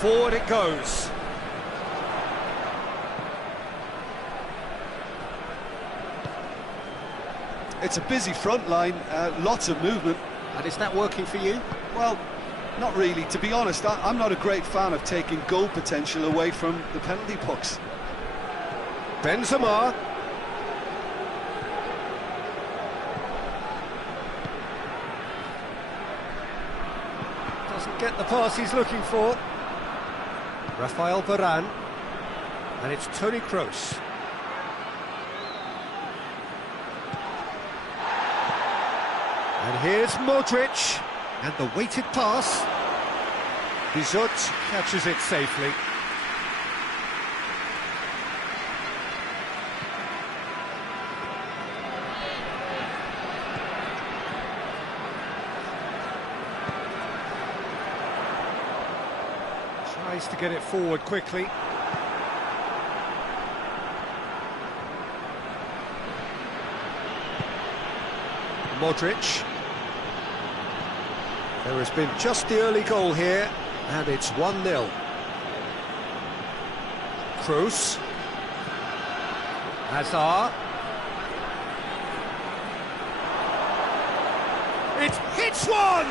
Forward it goes. It's a busy front line, lots of movement. And is that working for you? Well, not really. To be honest, I'm not a great fan of taking goal potential away from the penalty box. Benzema. Doesn't get the pass he's looking for. Rafael Varane. And it's Toni Kroos. And here's Modric. And the weighted pass. Bizot catches it safely. Tries to get it forward quickly. Modric. There has been just the early goal here, and it's 1-0. Kroos. Hazard. It hits one!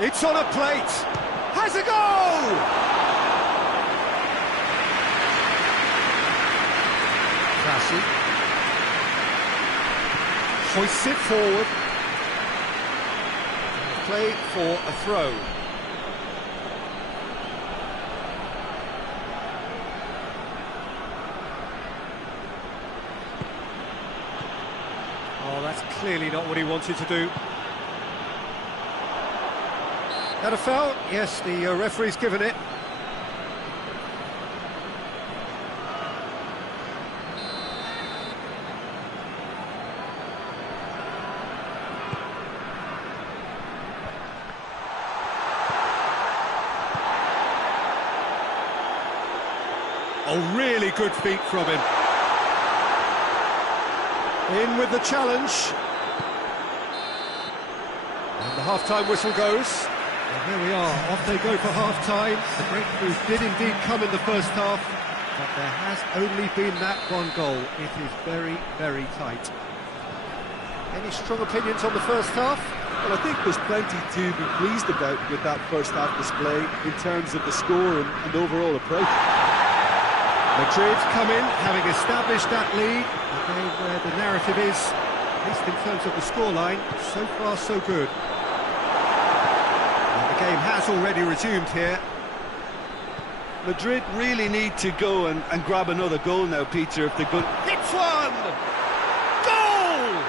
It's on a plate. Has a goal! Classy. Hoists it forward. Play for a throw. Oh, that's clearly not what he wanted to do. Had a foul? Yes, the referee's given it. Oh, really good feet from him. In with the challenge. And the half-time whistle goes. And there we are, off they go for half-time. The breakthrough did indeed come in the first half, but there has only been that one goal. It is very, very tight. Any strong opinions on the first half? Well, I think there's plenty to be pleased about with that first half display in terms of the score and overall approach. Madrid come in, having established that lead, and where the narrative is, at least in terms of the scoreline, so far so good. The game has already resumed here. Madrid really need to go and grab another goal now, Peter, if they're good. Hits one! Goal!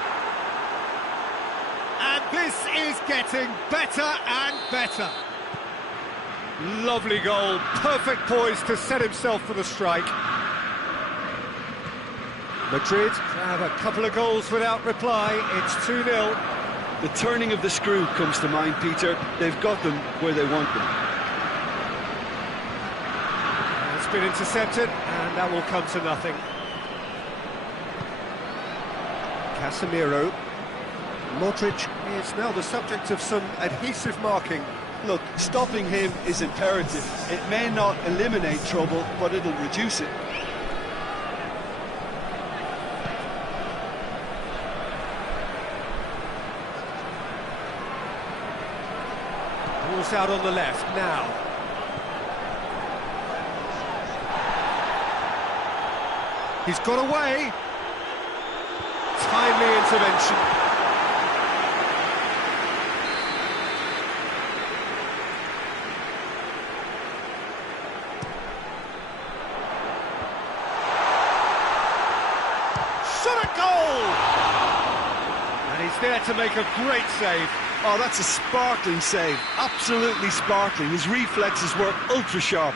And this is getting better and better. Lovely goal, perfect poise to set himself for the strike. Madrid have a couple of goals without reply, it's 2-0. The turning of the screw comes to mind, Peter. They've got them where they want them. It's been intercepted, and that will come to nothing. Casemiro. Modric is now the subject of some adhesive marking. Look, stopping him is imperative. It may not eliminate trouble, but it'll reduce it. Ball's out on the left now. He's got away. Timely intervention. Shot at goal! And he's there to make a great save. Oh, that's a sparkling save. Absolutely sparkling. His reflexes were ultra sharp.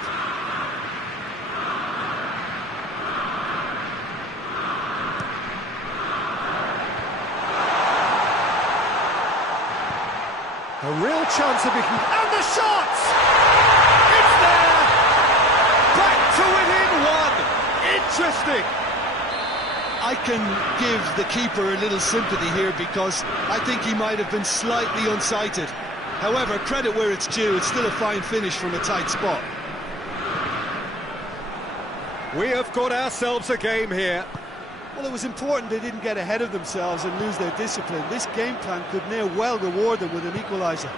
A real chance of it. And the shot! It's there! Back to within one! Interesting! I can give the keeper a little sympathy here because I think he might have been slightly unsighted. However, credit where it's due, it's still a fine finish from a tight spot. We have got ourselves a game here. Well, it was important they didn't get ahead of themselves and lose their discipline. This game plan could near well reward them with an equaliser.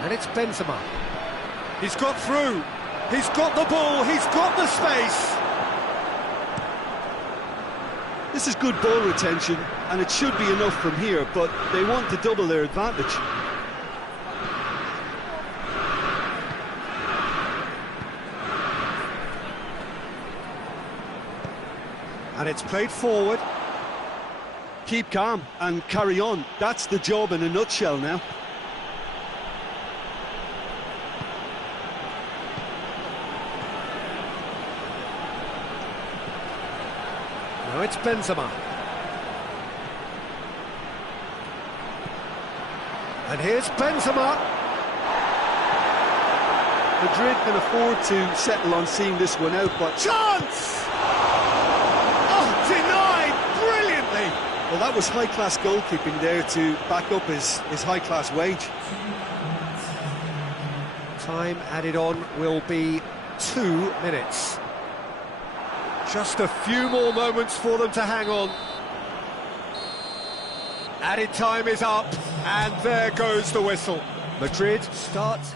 And it's Benzema. He's got through. He's got the ball. He's got the space. This is good ball retention, and it should be enough from here, but they want to double their advantage. And it's played forward. Keep calm and carry on. That's the job in a nutshell now. Now it's Benzema. And here's Benzema. Madrid can afford to settle on seeing this one out, but... Chance! Oh, denied brilliantly! Well, that was high-class goalkeeping there to back up his high-class wage. Time added on will be 2 minutes. Just a few more moments for them to hang on. Added time is up, and there goes the whistle. Madrid starts...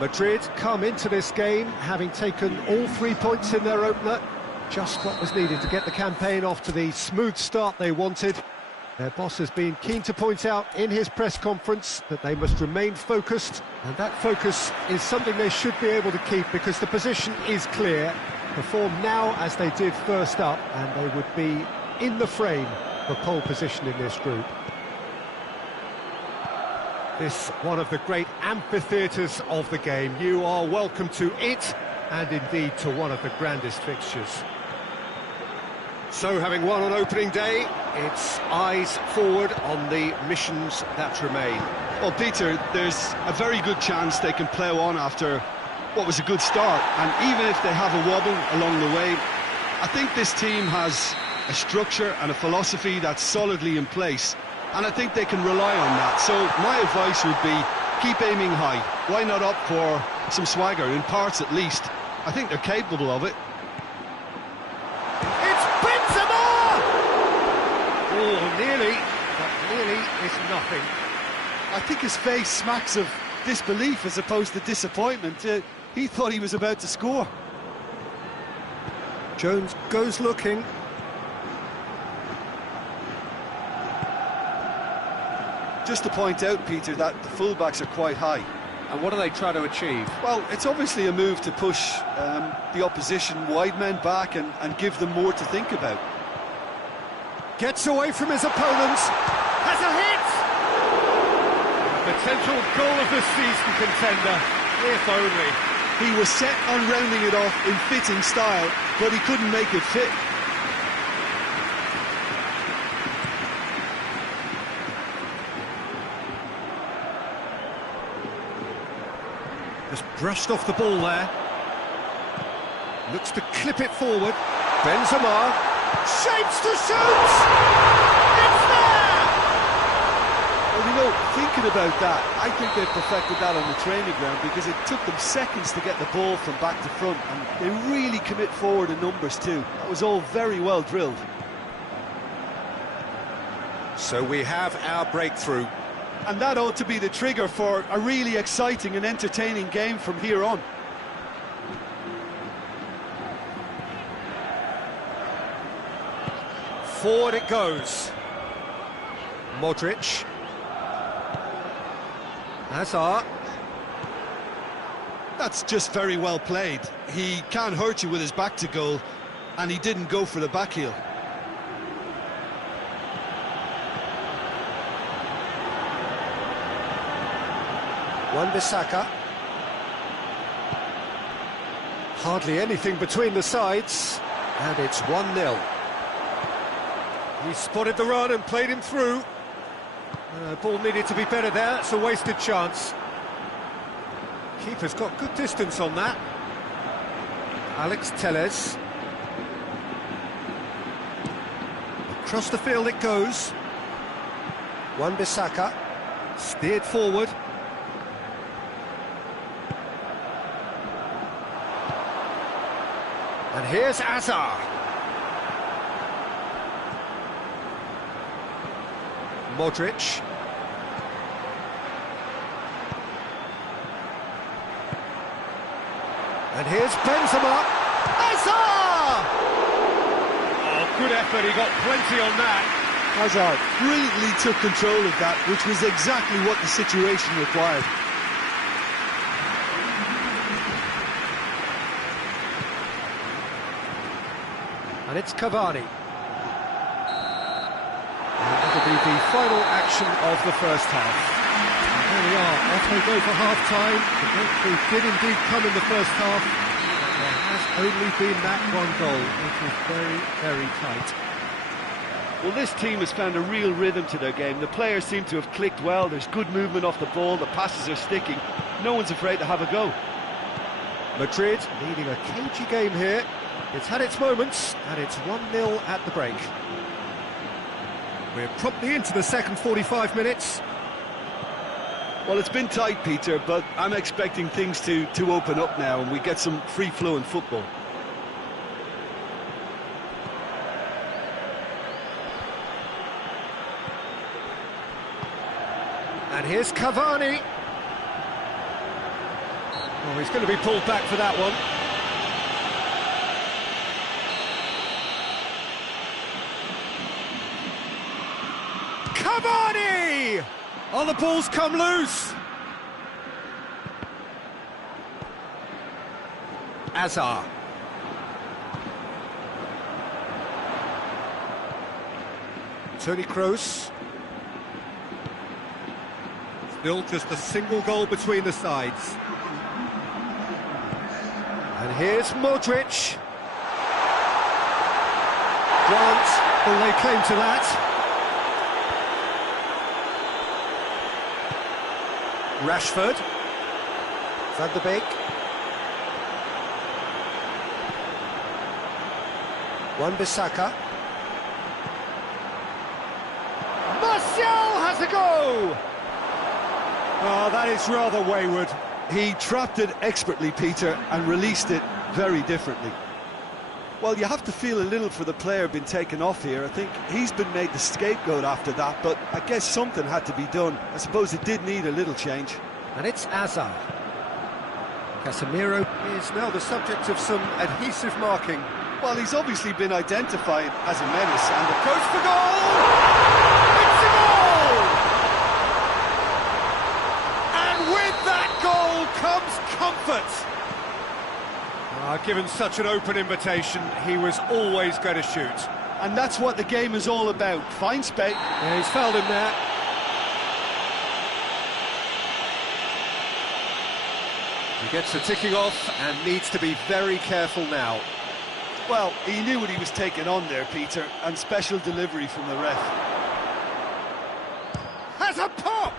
Madrid come into this game having taken all 3 points in their opener. Just what was needed to get the campaign off to the smooth start they wanted. Their boss has been keen to point out in his press conference that they must remain focused, and that focus is something they should be able to keep because the position is clear. Perform now as they did first up, and they would be in the frame for pole position in this group. This one of the great amphitheatres of the game. You are welcome to it, and indeed to one of the grandest fixtures. So, having won on opening day, it's eyes forward on the missions that remain. Well, Peter, there's a very good chance they can plough on after what was a good start, and even if they have a wobble along the way, I think this team has a structure and a philosophy that's solidly in place. And I think they can rely on that. So my advice would be, keep aiming high. Why not opt for some swagger, in parts at least? I think they're capable of it. It's Benzema! Oh, nearly, but nearly is nothing. I think his face smacks of disbelief as opposed to disappointment. He thought he was about to score. Jones goes looking. Just to point out, Peter, that the fullbacks are quite high. And what do they try to achieve? Well, it's obviously a move to push the opposition wide men back and give them more to think about. Gets away from his opponents. Has a hit! Potential goal of the season contender, if only. He was set on rounding it off in fitting style, but he couldn't make it fit. Just brushed off the ball there. Looks to clip it forward. Benzema shapes to shoot! It's there! Well, you know, thinking about that, I think they perfected that on the training ground because it took them seconds to get the ball from back to front, and they really commit forward in numbers too. That was all very well drilled. So we have our breakthrough. And that ought to be the trigger for a really exciting and entertaining game from here on. Forward it goes. Modric. Hazard. That's just very well played. He can't hurt you with his back to goal, and he didn't go for the back heel. Wan-Bissaka. Hardly anything between the sides, and it's 1-0. He spotted the run and played him through. Ball needed to be better there, it's a wasted chance. Keeper's got good distance on that. Alex Telles. Across the field it goes. Wan-Bissaka. Steered forward. And here's Hazard. Modric. And here's Benzema. Hazard! Oh, good effort, he got plenty on that. Hazard brilliantly took control of that, which was exactly what the situation required. And it's Cavani. And that'll be the final action of the first half. And there we are, off they go for half-time. The breakthrough did indeed come in the first half. But there has only been that one goal. It was very, very tight. Well, this team has found a real rhythm to their game. The players seem to have clicked well. There's good movement off the ball. The passes are sticking. No one's afraid to have a go. Madrid leading a cagey game here. It's had its moments, and it's 1-0 at the break. We're promptly into the second 45 minutes. Well, it's been tight, Peter, but I'm expecting things to open up now and we get some free-flowing football. And here's Cavani. Oh, he's going to be pulled back for that one. Cavani! Oh, the ball's come loose. Hazard. Toni Kroos. Still just a single goal between the sides. And here's Modric. Grant will lay claim to that. Rashford. Van de Beek. Wan-Bissaka. Martial has a go! Oh, that is rather wayward. He trapped it expertly, Peter, and released it very differently. Well, you have to feel a little for the player being taken off here. I think he's been made the scapegoat after that, but I guess something had to be done. I suppose it did need a little change. And it's Hazard. Casemiro is now the subject of some adhesive marking. Well, he's obviously been identified as a menace, and the Goes for goal! It's a goal! And with that goal comes comfort. Given such an open invitation, he was always going to shoot. And that's what the game is all about. Find space. Yeah, he's fouled him there. He gets the ticking off and needs to be very careful now. Well, he knew what he was taking on there, Peter, and special delivery from the ref. Has a pop!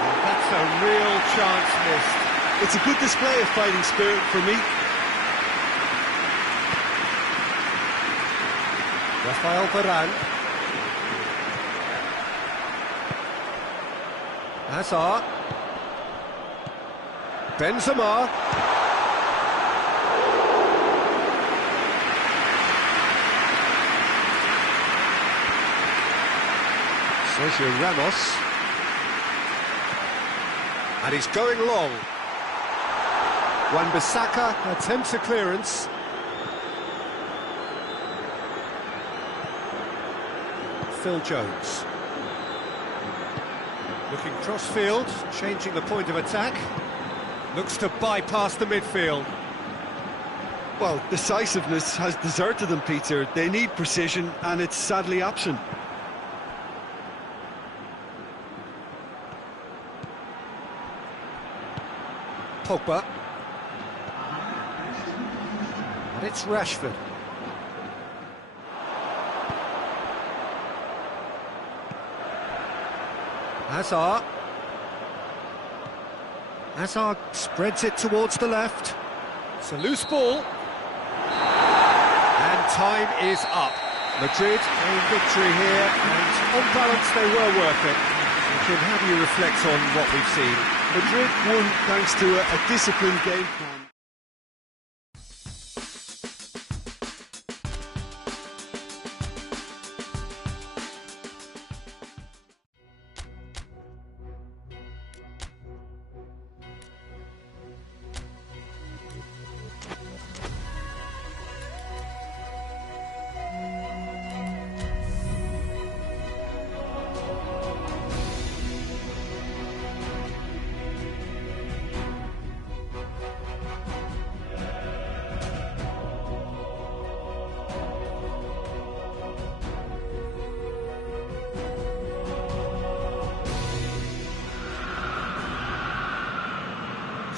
And that's a real chance missed. It's a good display of fighting spirit for me. Rafael Varane. Hazard. Benzema. Sergio Ramos. And he's going long. Wan-Bissaka attempts a clearance. Phil Jones. Looking cross-field, changing the point of attack. Looks to bypass the midfield. Well, decisiveness has deserted them, Peter. They need precision, and it's sadly absent. Pogba. And it's Rashford. Hazard. Hazard spreads it towards the left. It's a loose ball. And time is up. Madrid a victory here, and on balance they were worth it. Kim, how do you reflect on what we've seen? Madrid won thanks to a disciplined game plan.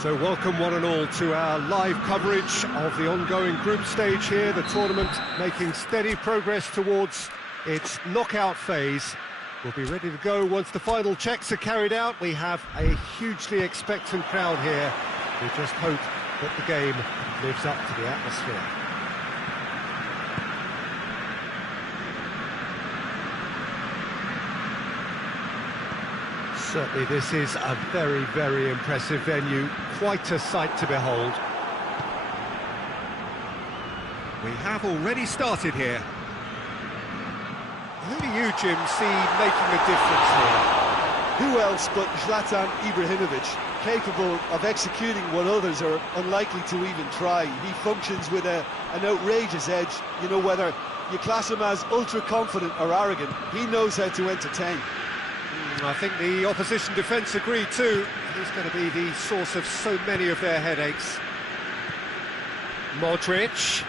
So welcome one and all to our live coverage of the ongoing group stage here, the tournament making steady progress towards its knockout phase. We'll be ready to go once the final checks are carried out. We have a hugely expectant crowd here. We just hope that the game lives up to the atmosphere. Certainly this is a very, very impressive venue, quite a sight to behold. We have already started here. Who do you, Jim, see making a difference here? Who else but Zlatan Ibrahimovic, capable of executing what others are unlikely to even try. He functions with an outrageous edge. You know, whether you class him as ultra-confident or arrogant, he knows how to entertain. I think the opposition defence agree too. He's going to be the source of so many of their headaches. Modric.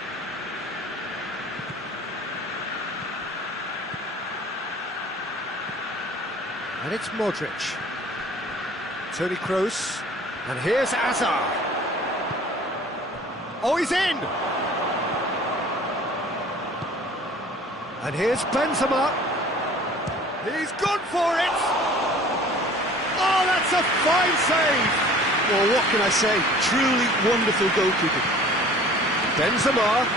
And it's Modric. Toni Kroos. And here's Hazard. Oh, he's in! And here's Benzema. He's gone for it! Oh, that's a fine save! Well, what can I say? Truly wonderful goalkeeping. Benzema.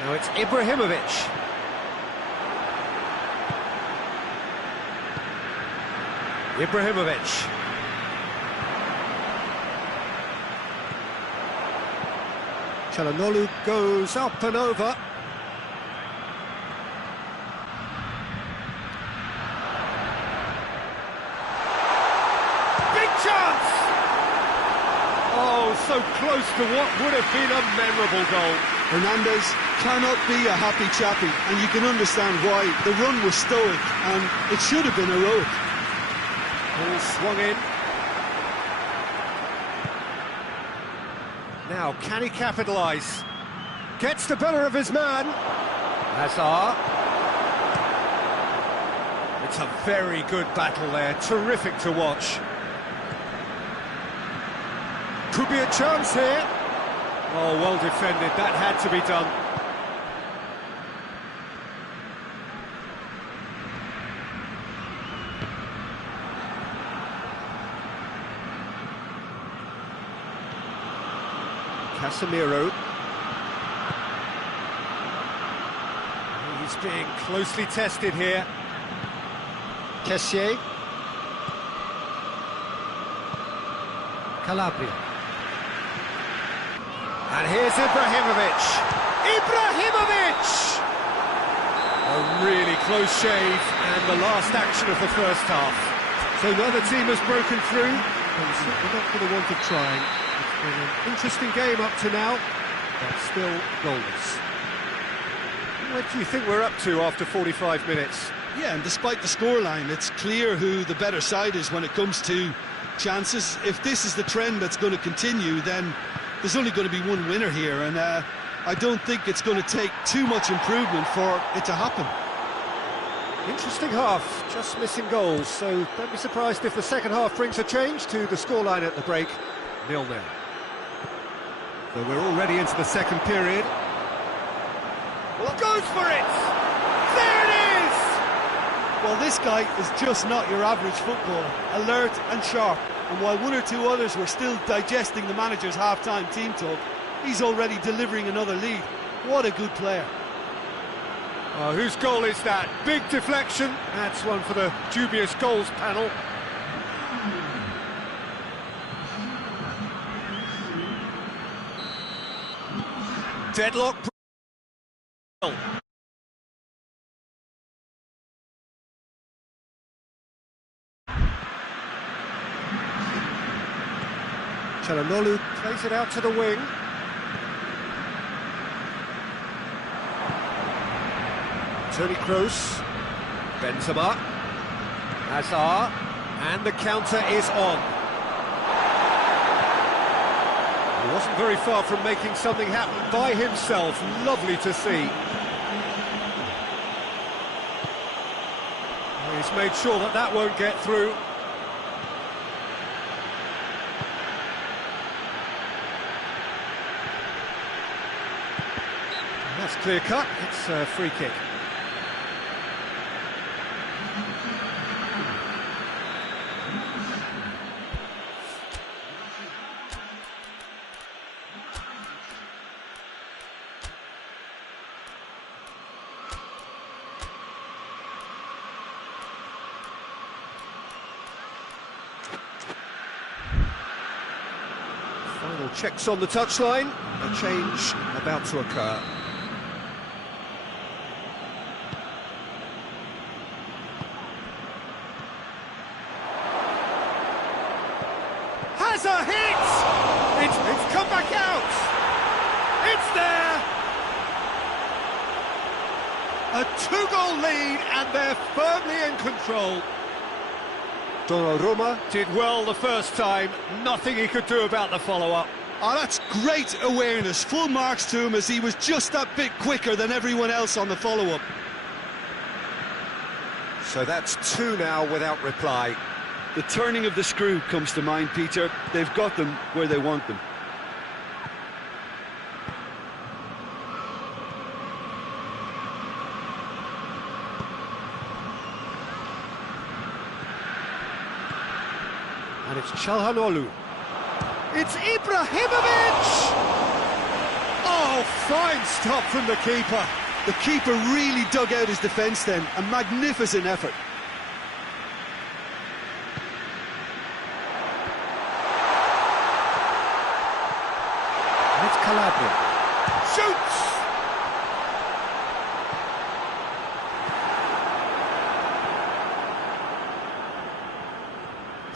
Now it's Ibrahimovic. Ibrahimovic. Çalhanoğlu goes up and over. Big chance! Oh, so close to what would have been a memorable goal. Hernandez cannot be a happy chappy, and you can understand why. The run was stoic, and it should have been heroic. Ball swung in. Now, can he capitalise? Gets the better of his man. Hazard. It's a very good battle there, terrific to watch. Could be a chance here. Oh, well defended, that had to be done. Casemiro. He's being closely tested here. Kessié. Calabria. And here's Ibrahimovic. Ibrahimovic! A A really close shave, and the last action of the first half. So neither team has broken through, and certainly not for the want of trying. It's been an interesting game up to now, but still goalless. What do you think we're up to after 45 minutes? Yeah, and despite the scoreline, it's clear who the better side is when it comes to chances. If this is the trend that's going to continue, then there's only going to be one winner here, and I don't think it's going to take too much improvement for it to happen. Interesting half, just missing goals, so don't be surprised if the second half brings a change to the scoreline at the break. 0-0. So we're already into the second period. Well, goes for it! There it is! Well, this guy is just not your average footballer, alert and sharp. And while one or two others were still digesting the manager's half-time team talk, he's already delivering another lead. What a good player. Oh, whose goal is that? Big deflection. That's one for the dubious goals panel. Deadlock. Çalhanoğlu plays it out to the wing. Toni Kroos, Benzema, Hazard, and the counter is on. He wasn't very far from making something happen by himself. Lovely to see. He's made sure that that won't get through. That's clear cut. It's a free kick. Final checks on the touchline. A change about to occur. Has a hit! It's come back out! It's there! A two-goal lead, and they're firmly in control. Donnarumma did well the first time, nothing he could do about the follow-up. Oh, that's great awareness. Full marks to him, as he was just that bit quicker than everyone else on the follow-up. So that's two now without reply. The turning of the screw comes to mind, Peter. They've got them where they want them. And it's Çalhanoğlu. It's Ibrahimovic! Oh, fine stop from the keeper. The keeper really dug out his defence then. A magnificent effort. And it's Calabria. Shoots!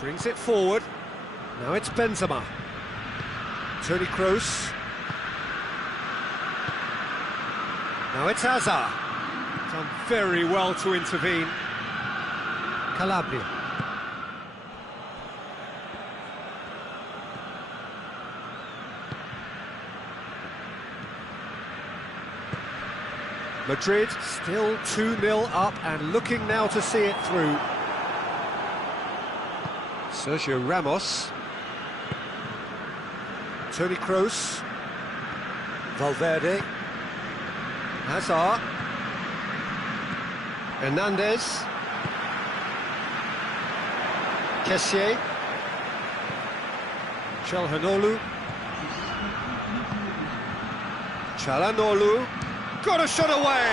Brings it forward. Now it's Benzema. Toni Kroos. Now it's Hazard. Done very well to intervene. Calabria. Madrid still 2-0 up and looking now to see it through. Sergio Ramos. Toni Kroos. Valverde. Hazard. Hernandez. Kessié. Çalhanoğlu. Çalhanoğlu. Got a shot away!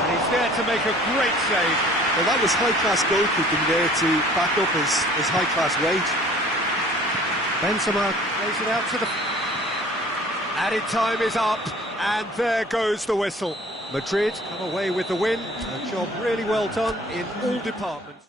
And he's there to make a great save. Well, that was high-class goalkeeping there to back up his high-class wage. Benzema plays it out to the... Added time is up, and there goes the whistle. Madrid come away with the win. A job really well done in all departments.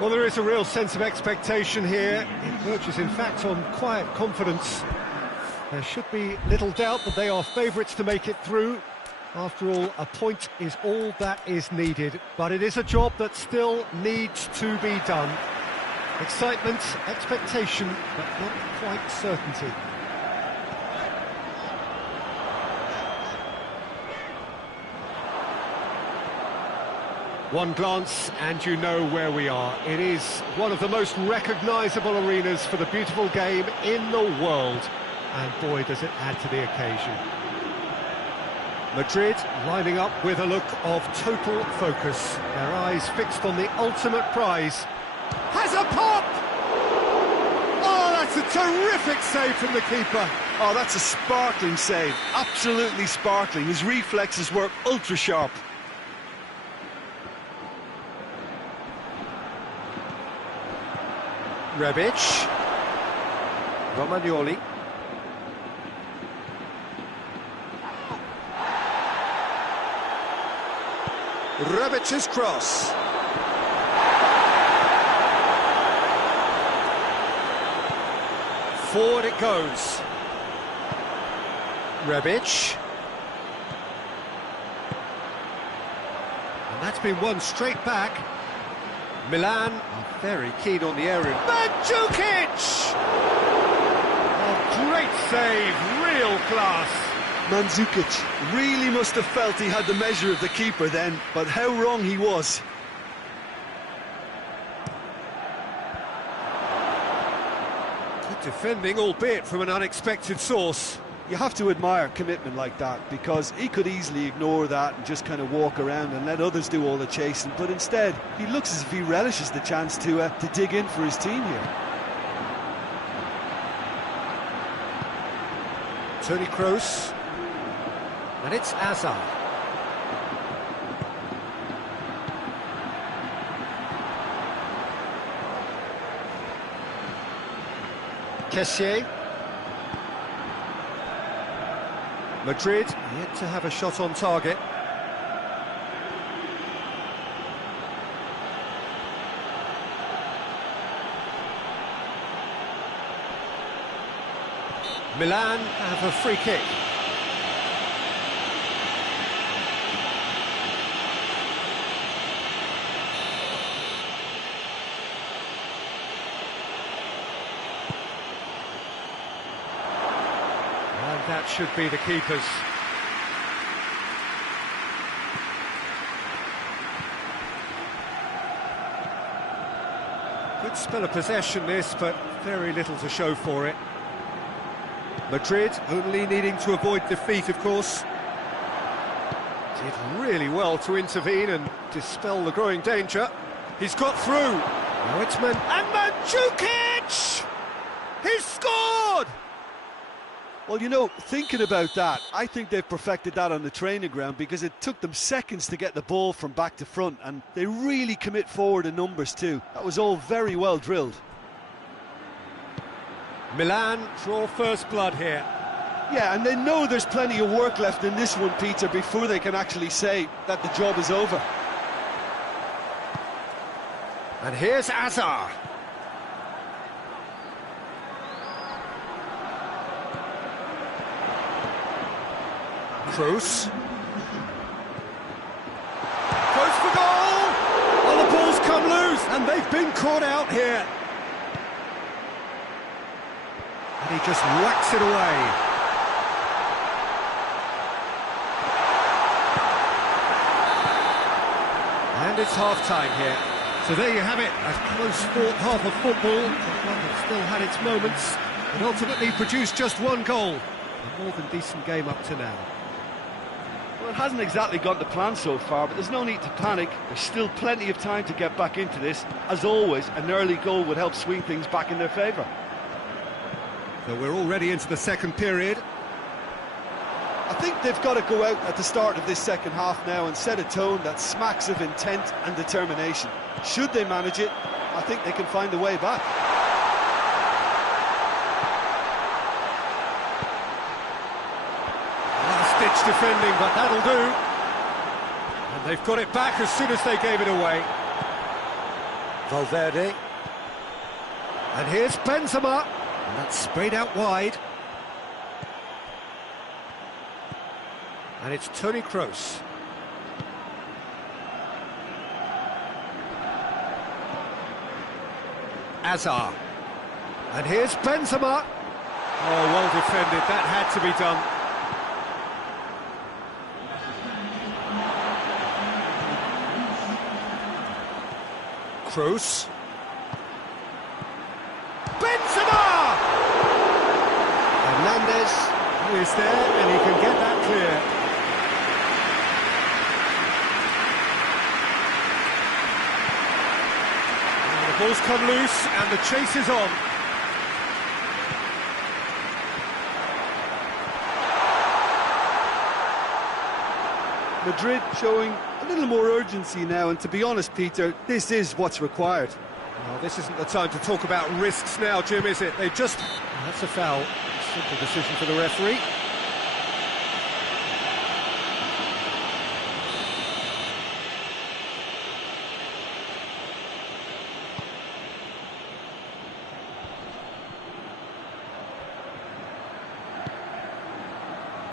Well, there is a real sense of expectation here. It verges, in fact, on quiet confidence. There should be little doubt that they are favourites to make it through. After all, a point is all that is needed, but it is a job that still needs to be done. Excitement, expectation, but not quite certainty. One glance and you know where we are. It is one of the most recognisable arenas for the beautiful game in the world. And boy, does it add to the occasion. Madrid lining up with a look of total focus. Their eyes fixed on the ultimate prize. Has a pop! Oh, that's a terrific save from the keeper. Oh, that's a sparkling save. Absolutely sparkling. His reflexes were ultra sharp. Rebic, Romagnoli, Rebic's cross. Forward it goes. Rebic. And that's been won straight back. Milan are very keen on the area. Mandzukic! Oh, great save, real class. Mandzukic really must have felt he had the measure of the keeper then, but how wrong he was. Good defending, albeit from an unexpected source. You have to admire commitment like that, because he could easily ignore that and just kind of walk around and let others do all the chasing, but instead he looks as if he relishes the chance to dig in for his team here. Toni Kroos, and it's Hazard. Kessié. Madrid yet to have a shot on target. Milan have a free kick. That should be the keeper's. Good spell of possession this, but very little to show for it. Madrid only needing to avoid defeat, of course. Did really well to intervene and dispel the growing danger. He's got through. Now it's and Mandzukic! He's scored! Well, you know, thinking about that, I think they've perfected that on the training ground, because it took them seconds to get the ball from back to front, and they really commit forward in numbers too. That was all very well drilled. Milan draw first blood here. Yeah, and they know there's plenty of work left in this one, Peter, before they can actually say that the job is over. And here's Hazard. Kroos. Goes for goal! Oh, the ball's come loose, and they've been caught out here. And he just whacks it away. And it's half-time here. So there you have it, a close-fought half of football, but one that still had its moments, and ultimately produced just one goal. A more than decent game up to now. Well, it hasn't exactly gone to plan so far, but there's no need to panic. There's still plenty of time to get back into this. As always, an early goal would help swing things back in their favour. So we're already into the second period. I think they've got to go out at the start of this second half now and set a tone that smacks of intent and determination. Should they manage it, I think they can find a way back. Last-ditch defending, but that'll do. And they've got it back as soon as they gave it away. Valverde. And here's Benzema. And that's sprayed out wide. And it's Toni Kroos. Azar. And here's Benzema. Oh, well defended. That had to be done. Kroos. Benzema! Hernandez is there, and he can get that clear. The ball's come loose and the chase is on. Madrid showing a little more urgency now, and to be honest, Peter, this is what's required. Well, this isn't the time to talk about risks now, Jim, is it? They just... That's a foul. Simple decision for the referee.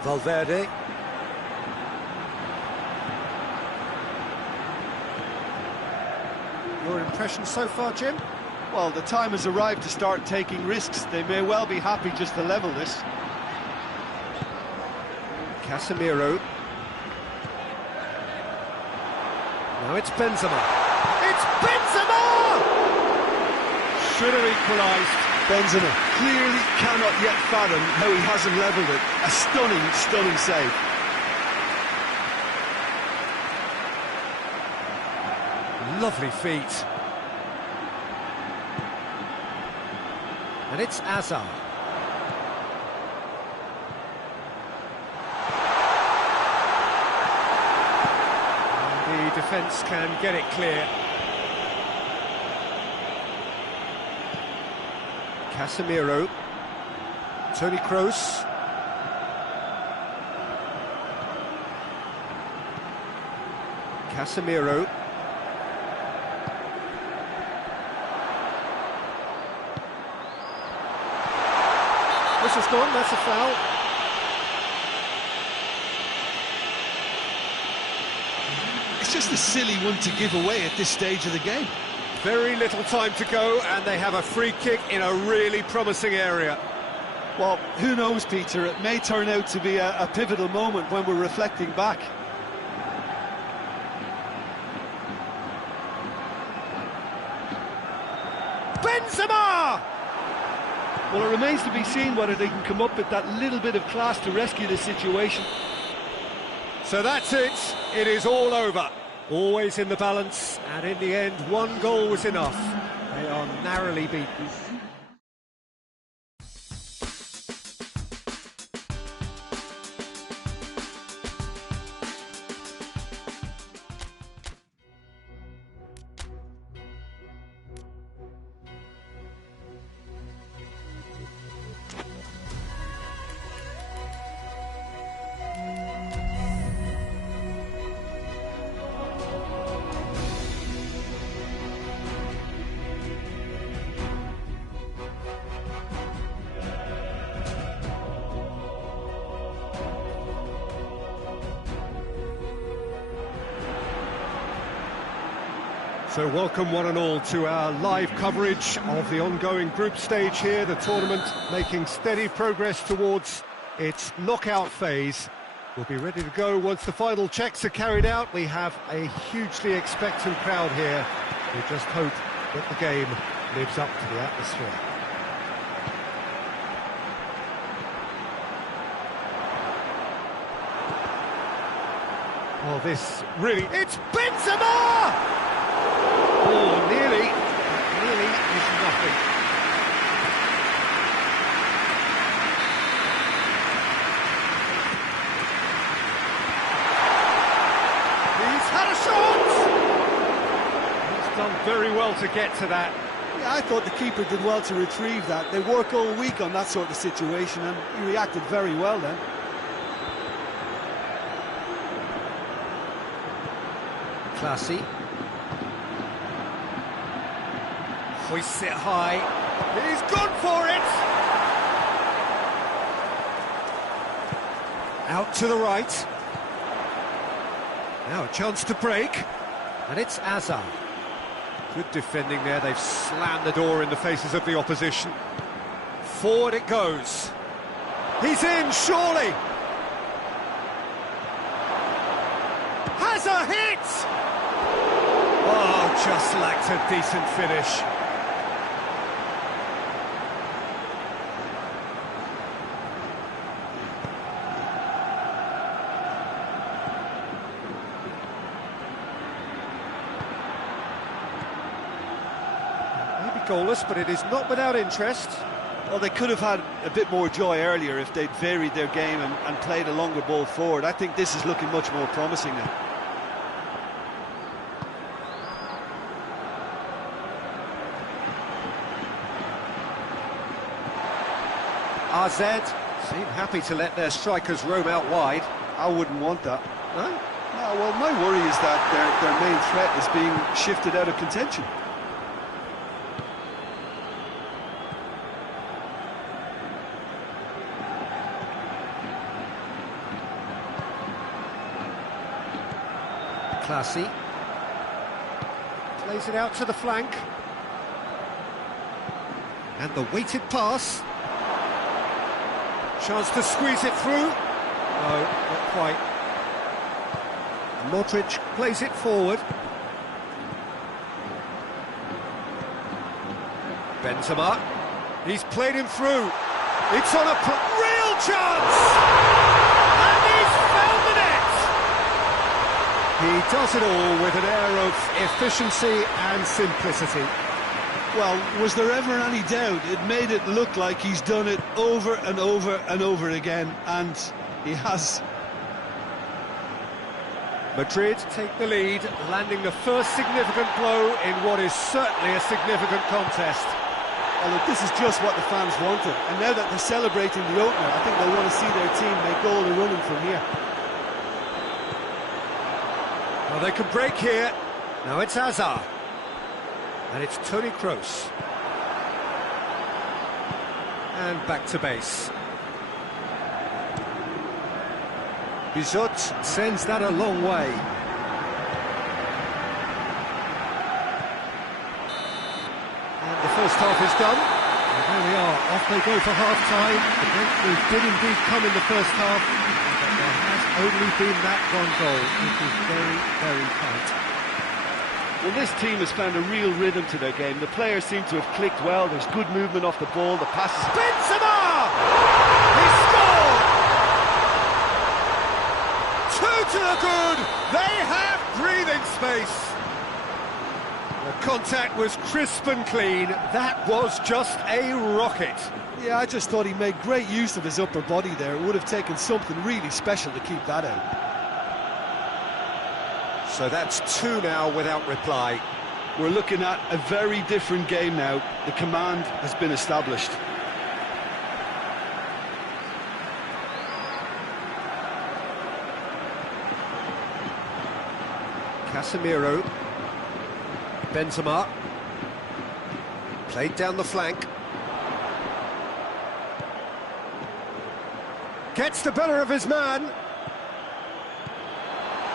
Valverde. Your impression so far, Jim? Well, the time has arrived to start taking risks. They may well be happy just to level this. Casemiro. Now it's Benzema. It's Benzema! Should have equalised. Benzema clearly cannot yet fathom how he hasn't levelled it. A stunning, stunning save. Lovely feet. And it's Azar. And the defence can get it clear. Casemiro. Toni Kroos. Casemiro. Whistle's gone, that's a foul. It's just a silly one to give away at this stage of the game. Very little time to go, and they have a free kick in a really promising area. Well, who knows, Peter? It may turn out to be a pivotal moment when we're reflecting back. Benzema! Well, it remains to be seen whether they can come up with that little bit of class to rescue this situation. So that's it. It is all over. Always in the balance, and in the end, one goal was enough. They are narrowly beaten. So welcome one and all to our live coverage of the ongoing group stage here, the tournament making steady progress towards its knockout phase. We'll be ready to go once the final checks are carried out. We have a hugely expectant crowd here. We just hope that the game lives up to the atmosphere. Oh, this really... It's Benzema! Oh, nearly is nothing. He's had a shot! He's done very well to get to that. Yeah, I thought the keeper did well to retrieve that. They work all week on that sort of situation, and he reacted very well then. Classy. Hoists it high. He's gone for it! Out to the right. Now a chance to break. And it's Azar. Good defending there. They've slammed the door in the faces of the opposition. Forward it goes. He's in, surely! Has a hit! Oh, just lacked a decent finish. Maybe goalless, but it is not without interest. Well, they could have had a bit more joy earlier if they'd varied their game and played a longer ball forward. I think this is looking much more promising now. AZ seem happy to let their strikers roam out wide. I wouldn't want that. No? No, well, my worry is that their main threat is being shifted out of contention. Classy. Plays it out to the flank. And the weighted pass. Chance to squeeze it through. No, not quite. Modric plays it forward. Benzema. He's played him through. It's on a real chance! And he's found the net! He does it all with an air of efficiency and simplicity. Well, was there ever any doubt? It made it look like he's done it over and over and over again, and he has. Madrid take the lead, landing the first significant blow in what is certainly a significant contest. Well, look, this is just what the fans wanted, and now that they're celebrating the opener, I think they want to see their team make all the running from here. Well, they could break here. Now it's Azar. And it's Toni Kroos. And back to base. Bizot sends that a long way. And the first half is done. And there we are, off they go for half-time. The breakthrough did indeed come in the first half, but there has only been that one goal. It is very, very tight. Well, this team has found a real rhythm to their game. The players seem to have clicked well. There's good movement off the ball. The passes... Benzema! He scored! 2 to the good! They have breathing space! The contact was crisp and clean. That was just a rocket. Yeah, I just thought he made great use of his upper body there. It would have taken something really special to keep that out. So that's 2 now without reply. We're looking at a very different game now. The command has been established. Casemiro. Benzema. Played down the flank. Gets the better of his man.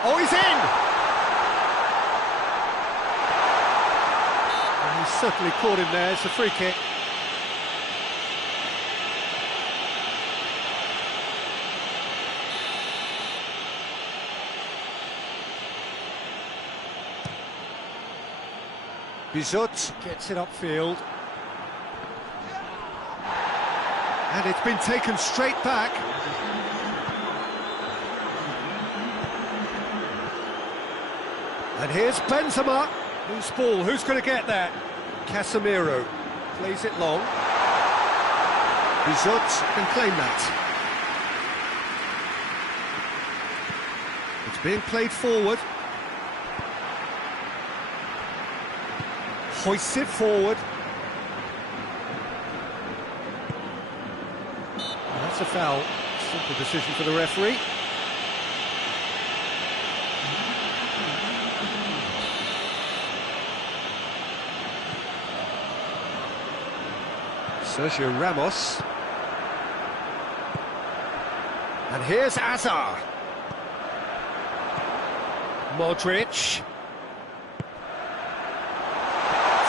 Oh, he's in! Certainly caught him there. It's a free kick. Bizot gets it upfield. And it's been taken straight back. And here's Benzema. Loose ball, who's going to get that? Casemiro plays it long. Bizot can claim that. It's being played forward. Hoists it forward. That's a foul. Simple decision for the referee. Sergio Ramos. And here's Azar. Modric.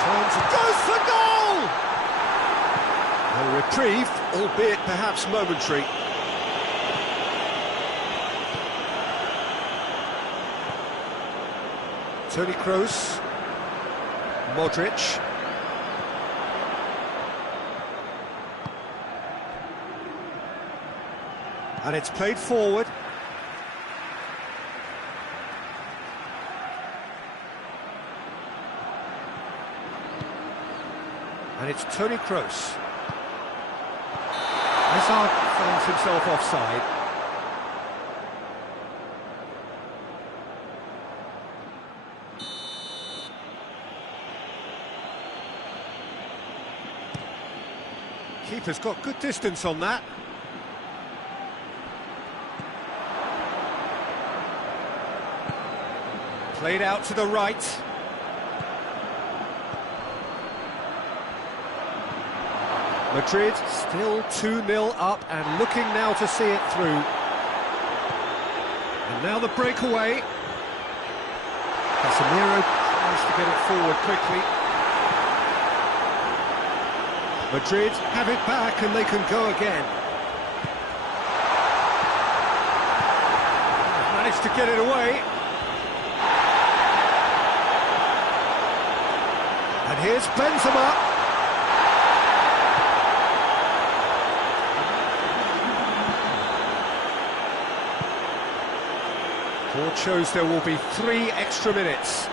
Turns and goes for goal! A reprieve, albeit perhaps momentary. Toni Kroos. Modric. And it's played forward. And it's Toni Kroos. Hazard finds himself offside. Keeper's got good distance on that. Played out to the right. Madrid still 2-0 up and looking now to see it through. And now the breakaway. Casemiro tries to get it forward quickly. Madrid have it back and they can go again. Managed to get it away. And here's Benzema. Board shows there will be 3 extra minutes.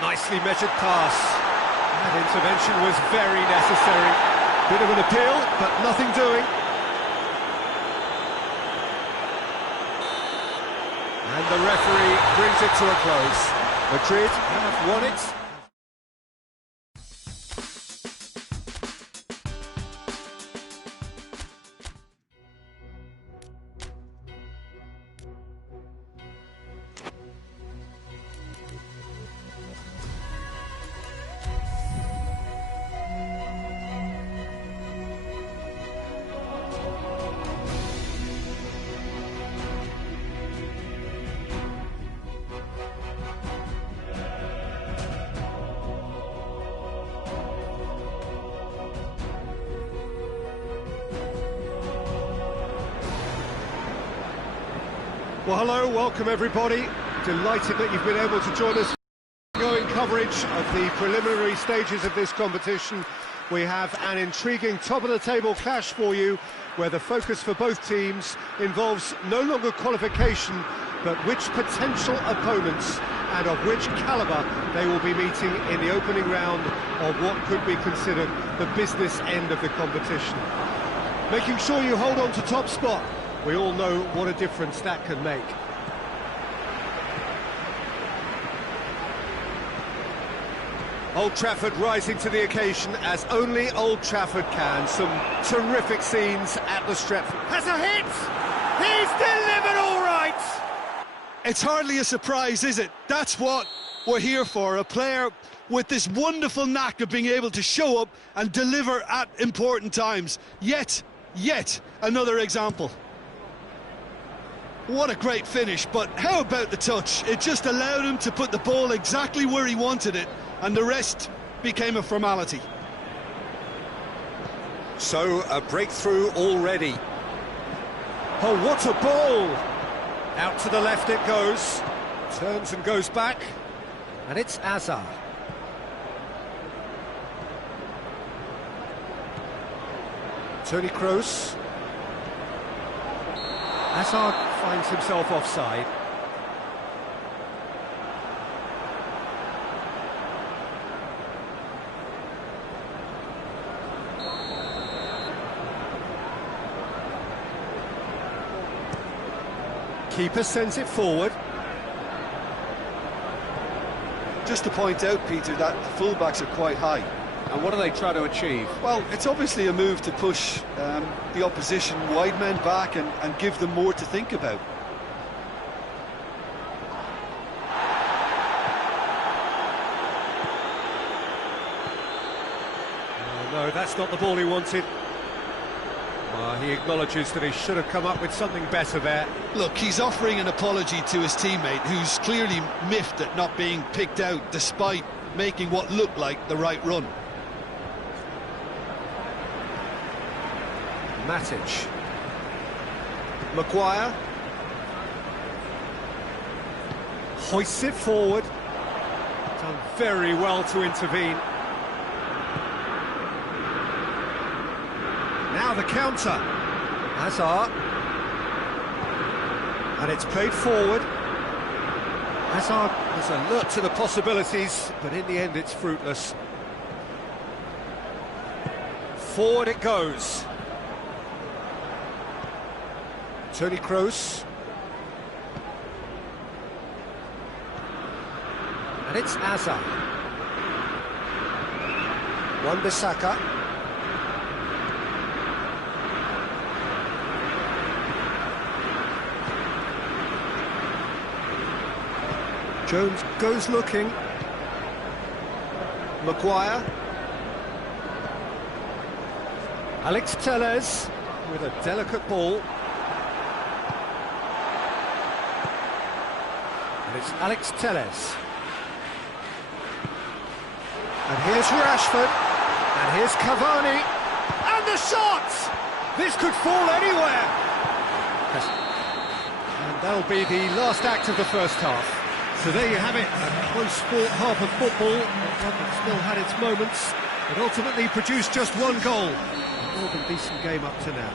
Nicely measured pass. That intervention was very necessary. Bit of an appeal, but nothing doing. And the referee brings it to a close. Madrid have won it. Well, hello, welcome everybody. Delighted that you've been able to join us. Ongoing coverage of the preliminary stages of this competition. We have an intriguing top-of-the-table clash for you, where the focus for both teams involves no longer qualification, but which potential opponents and of which calibre they will be meeting in the opening round of what could be considered the business end of the competition. Making sure you hold on to top spot. We all know what a difference that can make. Old Trafford rising to the occasion as only Old Trafford can. Some terrific scenes at the Stretford. Has a hit! He's delivered all right! It's hardly a surprise, is it? That's what we're here for. A player with this wonderful knack of being able to show up and deliver at important times. Yet another example. What a great finish, but how about the touch? It just allowed him to put the ball exactly where he wanted it, and the rest became a formality. So, a breakthrough already. Oh, what a ball! Out to the left it goes. Turns and goes back. And it's Azar. Toni Kroos. Hazard finds himself offside. Keeper sends it forward. Just to point out, Peter, that the fullbacks are quite high. And what do they try to achieve? Well, it's obviously a move to push the opposition wide men back and give them more to think about. Oh, no, that's not the ball he wanted. He acknowledges that he should have come up with something better there. Look, he's offering an apology to his teammate, who's clearly miffed at not being picked out despite making what looked like the right run. Matic. Maguire. Hoists it forward. Done very well to intervene. Now the counter. Hazard. And it's played forward. Hazard was alert to the possibilities, but in the end it's fruitless. Forward it goes. Toni Kroos. And it's Azar. Wan-Bissaka. Jones goes looking. Maguire. Alex Telles with a delicate ball. And it's Alex Telles. And here's Rashford. And here's Cavani. And the shot! This could fall anywhere. And that'll be the last act of the first half. So there you have it, a close-fought half of football, one that still had its moments, but ultimately produced just one goal. A more than decent game up to now.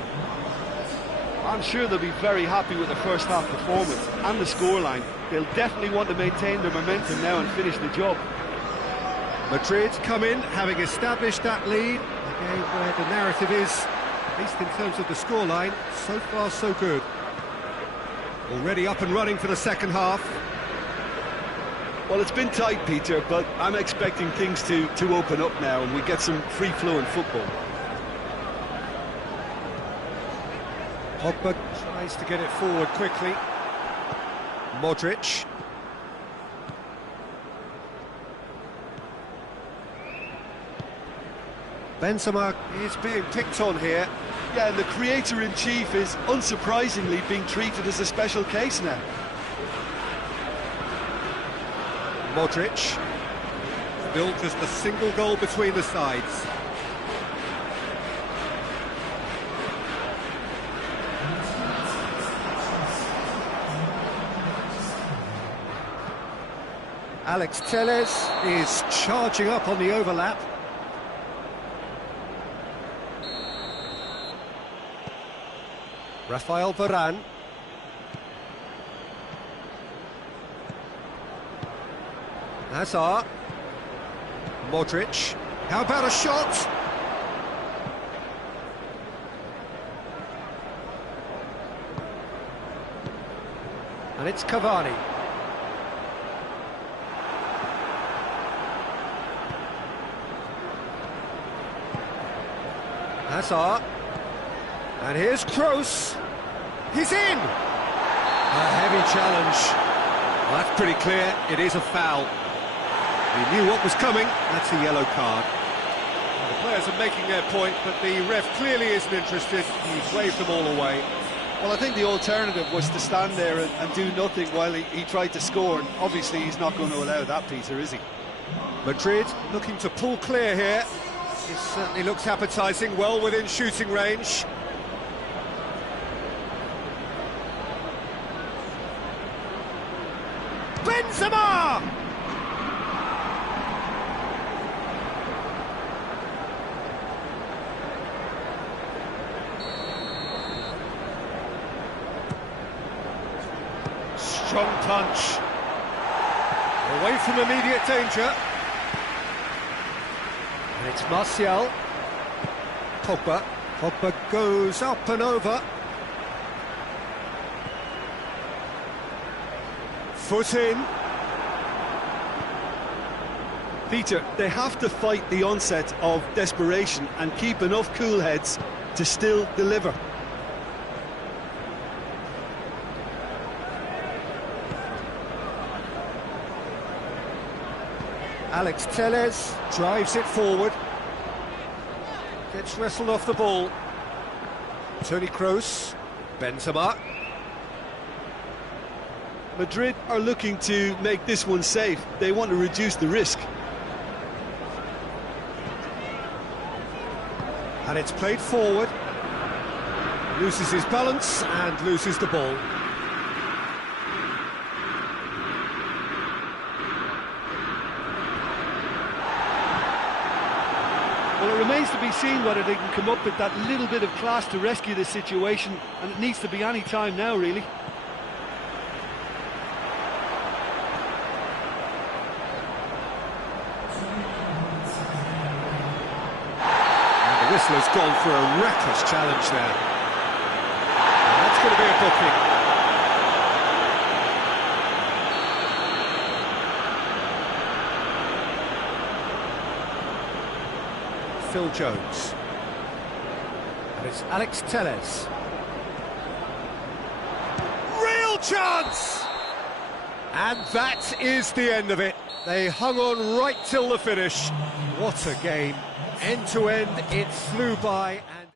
I'm sure they'll be very happy with the first half performance and the scoreline. They'll definitely want to maintain their momentum now and finish the job. Madrid come in, having established that lead, a game where the narrative is, at least in terms of the scoreline, so far so good. Already up and running for the second half. Well, it's been tight, Peter, but I'm expecting things to open up now and we get some free-flowing football. Pogba tries to get it forward quickly. Modric. Benzema is being picked on here. Yeah, and the creator-in-chief is unsurprisingly being treated as a special case now. Modric, still just a single goal between the sides. Alex Telles is charging up on the overlap. Rafael Varane. Hazard. Modric. How about a shot? And it's Cavani. Hazard. And here's Kroos. He's in! A heavy challenge. Well, that's pretty clear. It is a foul. He knew what was coming. That's a yellow card. Well, the players are making their point, but the ref clearly isn't interested. He's waved them all away. Well, I think the alternative was to stand there and do nothing while he tried to score, and obviously he's not going to allow that, Peter, is he? Madrid looking to pull clear here. This certainly looks appetising, well within shooting range. Benzema! Strong punch. Away from immediate danger. And it's Martial. Pogba. Pogba goes up and over. Foot in. Peter, they have to fight the onset of desperation and keep enough cool heads to still deliver. Alex Telles drives it forward. Gets wrestled off the ball. Toni Kroos. Benzema. Madrid are looking to make this one safe. They want to reduce the risk. And it's played forward. Loses his balance and loses the ball. Well, it remains to be seen whether they can come up with that little bit of class to rescue this situation, and it needs to be any time now, really. And the whistler's gone for a reckless challenge there. And that's going to be a booking. Phil Jones. And it's Alex Telles. Real chance! And that is the end of it. They hung on right till the finish. What a game. End to end, it flew by. And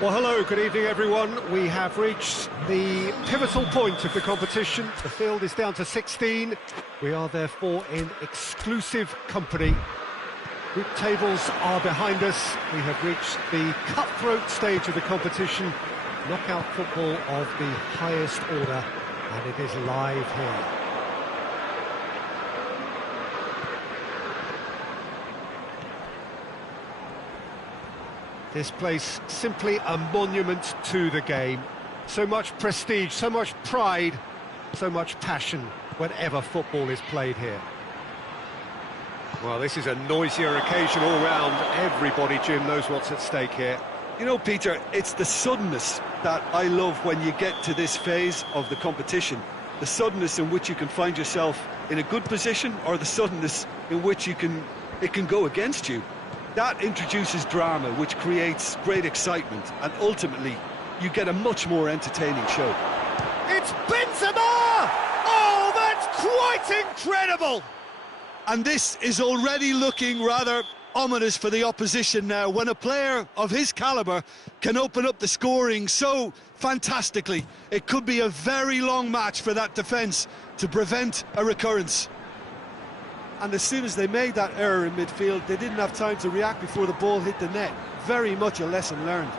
well, hello, good evening, everyone. We have reached the pivotal point of the competition. The field is down to 16. We are therefore in exclusive company. Group tables are behind us. We have reached the cutthroat stage of the competition. Knockout football of the highest order, and it is live here. This place simply a monument to the game. So much prestige, so much pride, so much passion whenever football is played here. Well, this is a noisier occasion all round. Everybody, Jim, knows what's at stake here. You know, Peter, it's the suddenness that I love when you get to this phase of the competition. The suddenness in which you can find yourself in a good position, or the suddenness in which it can go against you. That introduces drama, which creates great excitement, and ultimately, you get a much more entertaining show. It's Benzema! Oh, that's quite incredible! And this is already looking rather ominous for the opposition now, when a player of his calibre can open up the scoring so fantastically. It could be a very long match for that defence to prevent a recurrence. And as soon as they made that error in midfield, they didn't have time to react before the ball hit the net. Very much a lesson learned.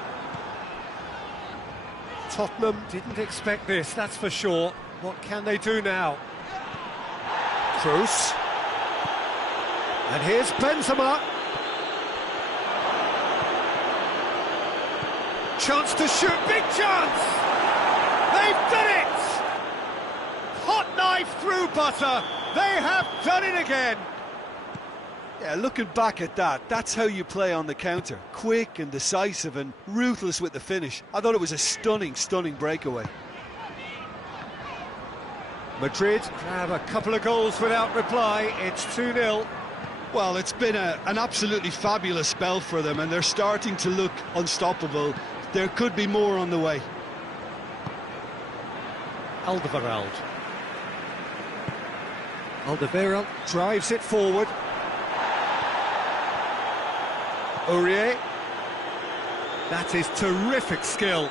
Tottenham didn't expect this, that's for sure. What can they do now? Kroos. And here's Benzema. chance to shoot. Big chance! They've done it! Hot knife through butter. They have done it again. Yeah, looking back at that, that's how you play on the counter. Quick and decisive and ruthless with the finish. I thought it was a stunning, stunning breakaway. Madrid have a couple of goals without reply. It's 2-0. Well, it's been an absolutely fabulous spell for them, and they're starting to look unstoppable. There could be more on the way. Alderweireld drives it forward. Aurier. That is terrific skill.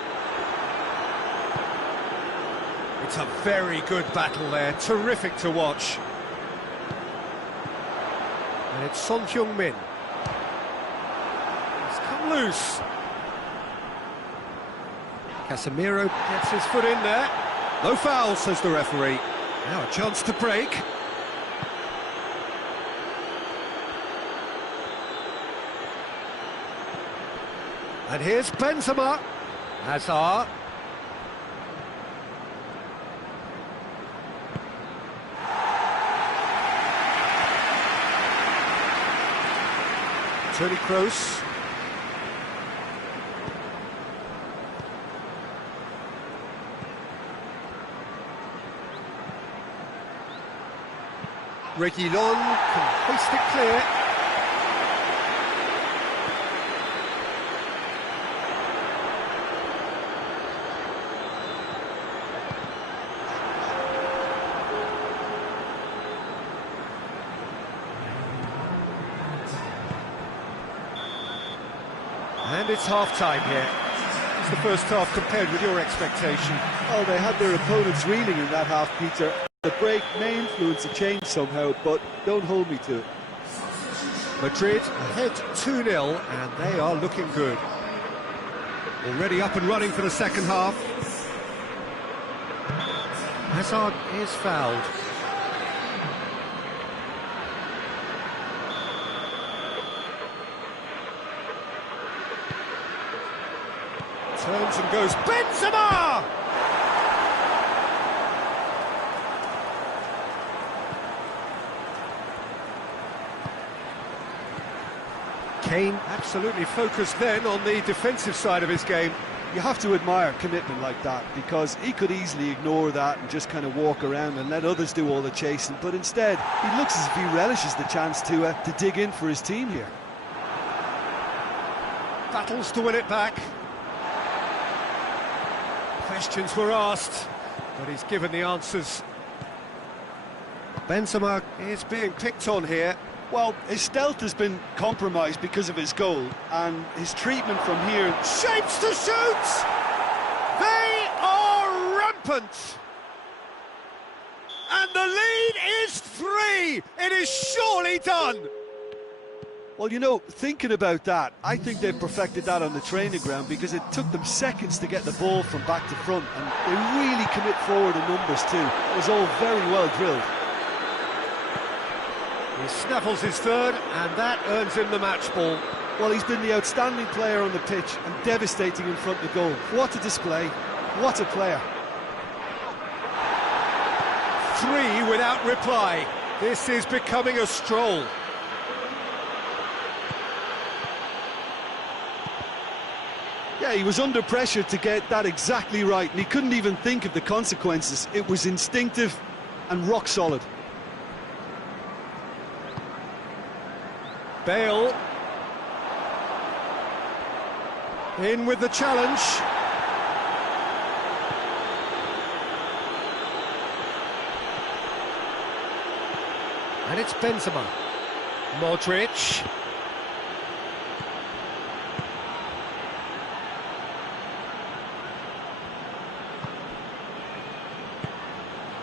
It's a very good battle there, terrific to watch. And it's Son Heung-min. He's come loose. Casemiro gets his foot in there. No foul, says the referee. Now a chance to break. And here's Benzema. Hazard. Toni Kroos. Reguilon can hoist it clear. And it's half-time here. It's the first half compared with your expectation. Oh, they had their opponents reeling in that half, Peter. The break may influence a change somehow, but don't hold me to it. Madrid ahead 2-0, and they are looking good. Already up and running for the second half. Hazard is fouled. Turns and goes, Benzema! Kane absolutely focused then on the defensive side of his game. You have to admire commitment like that, because he could easily ignore that and just kind of walk around and let others do all the chasing, but instead he looks as if he relishes the chance to dig in for his team here. Battles to win it back. Questions were asked, but he's given the answers. Benzema is being picked on here. Well, his stealth has been compromised because of his goal, and his treatment from here... Shapes to shoot! They are rampant! And the lead is 3! It is surely done! Well, you know, thinking about that, I think they've perfected that on the training ground, because it took them seconds to get the ball from back to front, and they really commit forward in numbers too. It was all very well drilled. He snaffles his third, and that earns him the match ball. Well, he's been the outstanding player on the pitch and devastating in front of the goal. What a display, what a player. 3 without reply. This is becoming a stroll. Yeah, he was under pressure to get that exactly right, and he couldn't even think of the consequences. It was instinctive and rock solid. Bale. In with the challenge. And it's Benzema. Modric.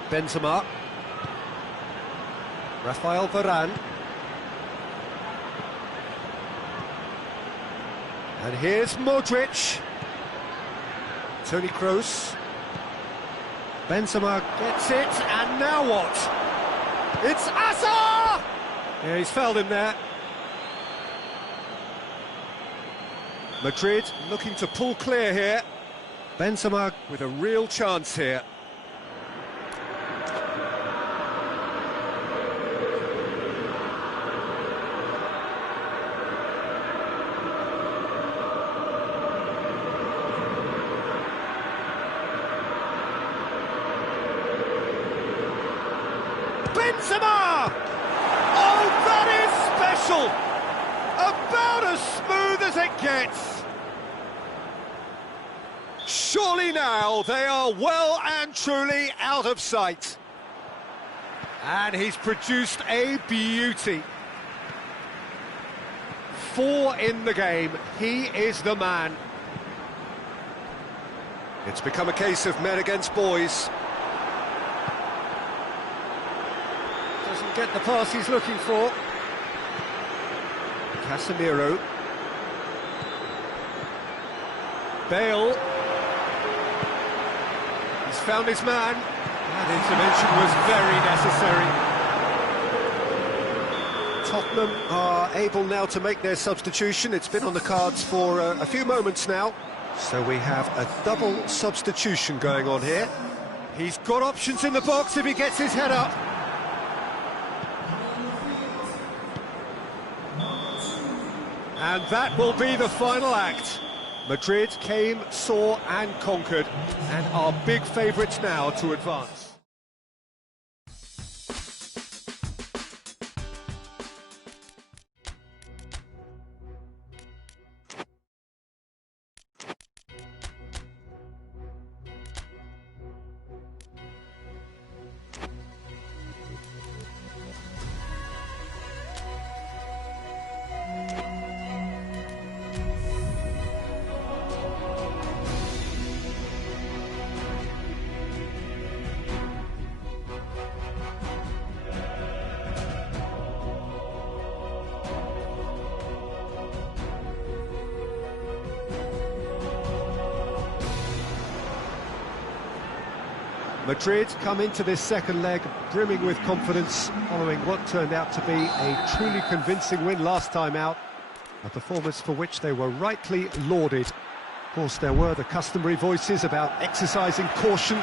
Benzema. Rafael Varane. And here's Modric. Toni Kroos. Benzema gets it, and now what? It's Hazard! Yeah, he's fouled him there. Madrid looking to pull clear here. Benzema with a real chance here. Benzema! Oh, that is special! About as smooth as it gets. Surely now they are well and truly out of sight. And he's produced a beauty. 4 in the game. He is the man. It's become a case of men against boys. Doesn't get the pass he's looking for. Casemiro. Bale. He's found his man. That intervention was very necessary. Tottenham are able now to make their substitution. It's been on the cards for a few moments now. So we have a double substitution going on here. He's got options in the box if he gets his head up. And that will be the final act. Madrid came, saw and conquered, and are big favourites now to advance. Madrid come into this second leg brimming with confidence, following what turned out to be a truly convincing win last time out, a performance for which they were rightly lauded. Of course, there were the customary voices about exercising caution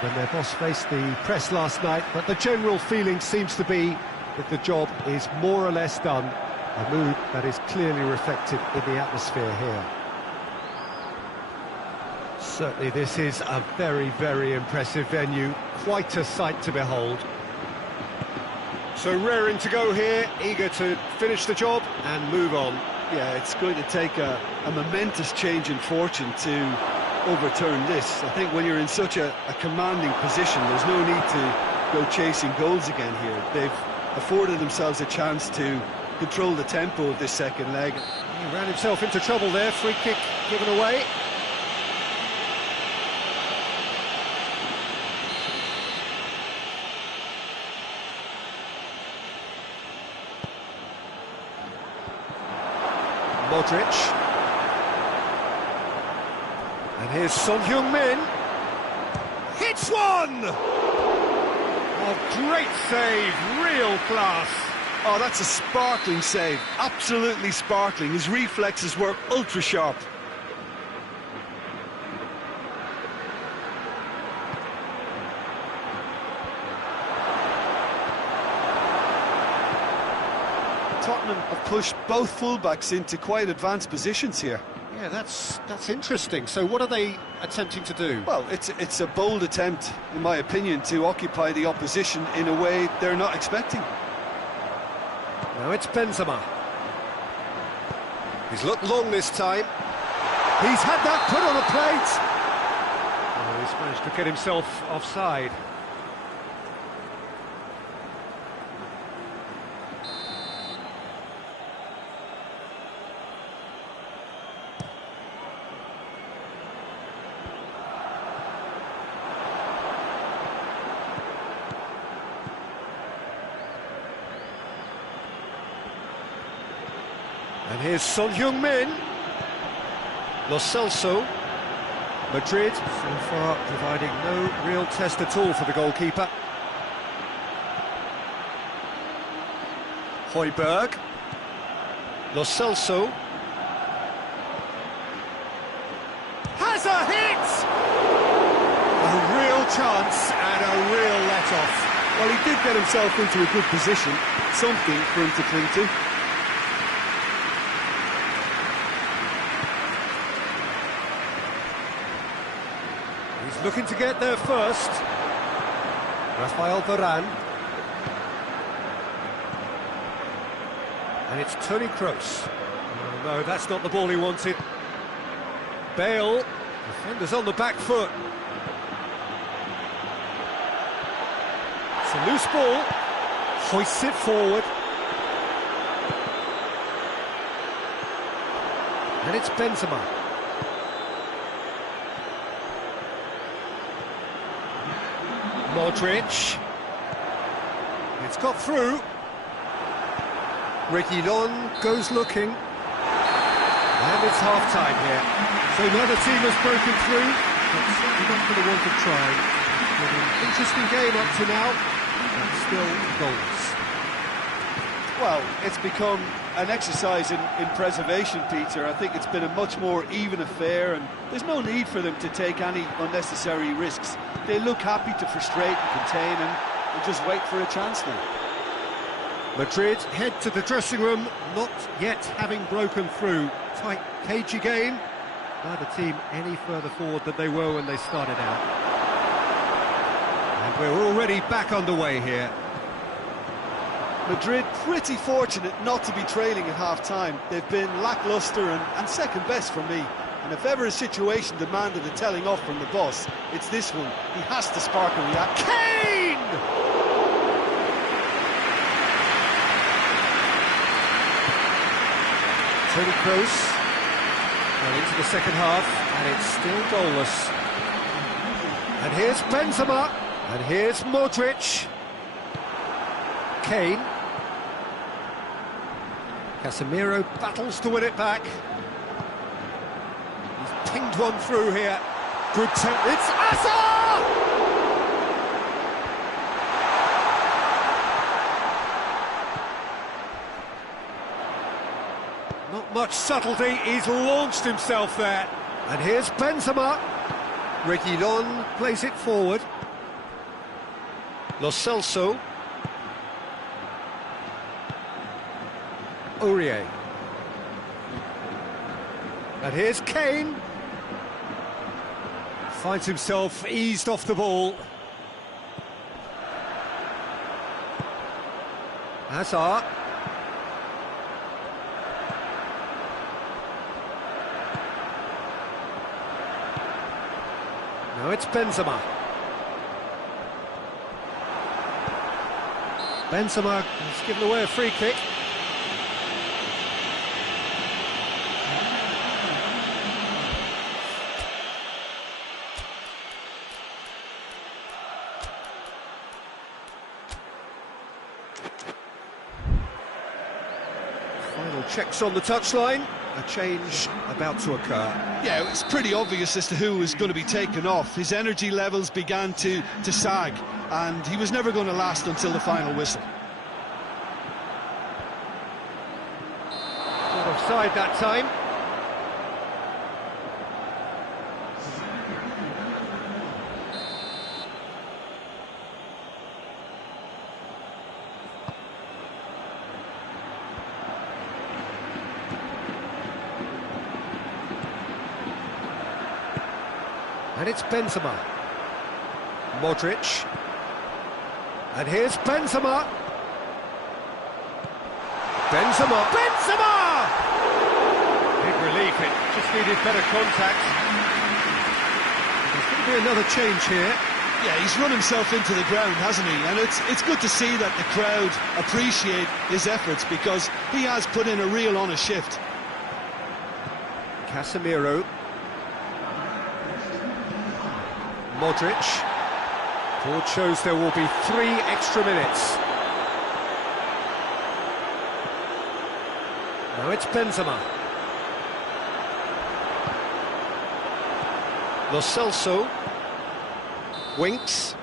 when their boss faced the press last night, but the general feeling seems to be that the job is more or less done, a mood that is clearly reflected in the atmosphere here. Certainly this is a very, very impressive venue, quite a sight to behold. So raring to go here, eager to finish the job and move on. Yeah, it's going to take a momentous change in fortune to overturn this. I think when you're in such a commanding position, there's no need to go chasing goals again here. They've afforded themselves a chance to control the tempo of this second leg. He ran himself into trouble there, free kick given away. Modric. And here's Son Heung-min. Hits one! Oh, great save, real class. Oh, that's a sparkling save, absolutely sparkling. His reflexes were ultra sharp. Tottenham have pushed both fullbacks into quite advanced positions here. Yeah, that's interesting. So what are they attempting to do? Well, it's a bold attempt, in my opinion, to occupy the opposition in a way they're not expecting. Now it's Benzema. He's looked long this time. He's had that put on a plate. Oh, he's managed to get himself offside. And here's Son Heung-min. Lo Celso. Madrid, so far, providing no real test at all for the goalkeeper. Højbjerg. Lo Celso. a hit! A real chance and a real let-off. Well, he did get himself into a good position, something for him to cling to. He's looking to get there first. Rafael Varane. And it's Toni Kroos. Oh, no, that's not the ball he wanted. Bale, defender's on the back foot. It's a loose ball, hoists it forward. And it's Benzema. Modric. It's got through. Reguilon goes looking. And it's half-time here. So neither team has broken through, but certainly not for the want of trying. Been an interesting game up to now, but still goals. Well, it's become an exercise in preservation, Peter. I think it's been a much more even affair, and there's no need for them to take any unnecessary risks. They look happy to frustrate and contain, and we'll just wait for a chance now. Madrid head to the dressing room, not yet having broken through. Tight, cagey game. Neither team any further forward than they were when they started out. And we're already back underway here. Madrid pretty fortunate not to be trailing at half-time. They've been lacklustre and second best for me. And if ever a situation demanded a telling off from the boss, it's this one. He has to spark a reaction. Kane! Toni Kroos, and into the second half, and it's still goalless. And here's Benzema, and here's Modric. Kane. Casemiro battles to win it back. He's pinged one through here. Good tempo. It's Asa! Not much subtlety, he's launched himself there. And here's Benzema. Reguilon plays it forward. Lo Celso. Aurier. And here's Kane. Finds himself eased off the ball. Hazard. Now it's Benzema. Benzema has given away a free kick. Final checks on the touchline. A change about to occur. Yeah, it was pretty obvious as to who was going to be taken off. His energy levels began to sag, and he was never going to last until the final whistle. Not offside that time. And it's Benzema. Modric. And here's Benzema. Benzema! Big relief, it just needed better contact. There's going to be another change here. Yeah, he's run himself into the ground, hasn't he? And it's good to see that the crowd appreciate his efforts, because he has put in a real honest shift. Casemiro. Modric. Board shows there will be 3 extra minutes. Now it's Benzema. Lo Celso. Winks.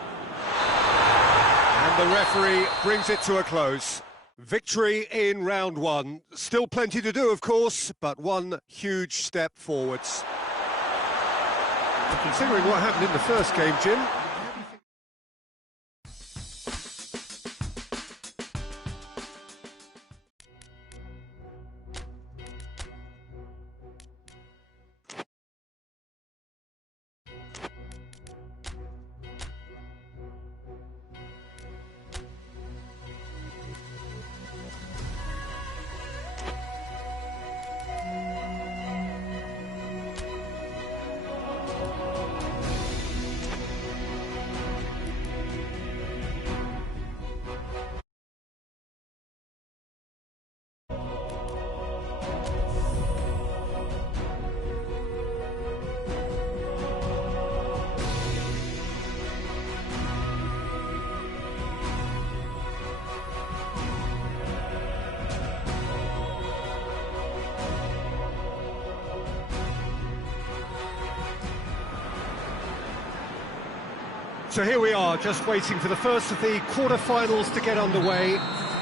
And the referee brings it to a close. Victory in round 1. Still plenty to do, of course, but one huge step forwards. Considering what happened in the first game, Jim. So here we are, just waiting for the first of the quarter-finals to get underway.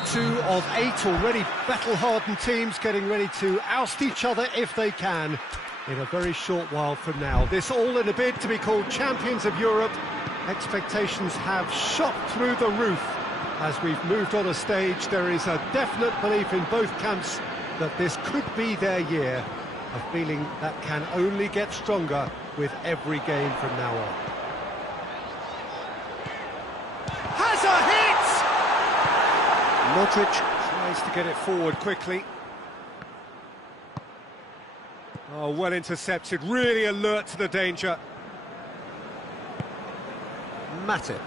2 of 8 already battle-hardened teams getting ready to oust each other if they can in a very short while from now. This all in a bid to be called champions of Europe. Expectations have shot through the roof. As we've moved on a stage, there is a definite belief in both camps that this could be their year. A feeling that can only get stronger with every game from now on. Has a hit! Modric tries to get it forward quickly. Oh, well intercepted, really alert to the danger. Matip.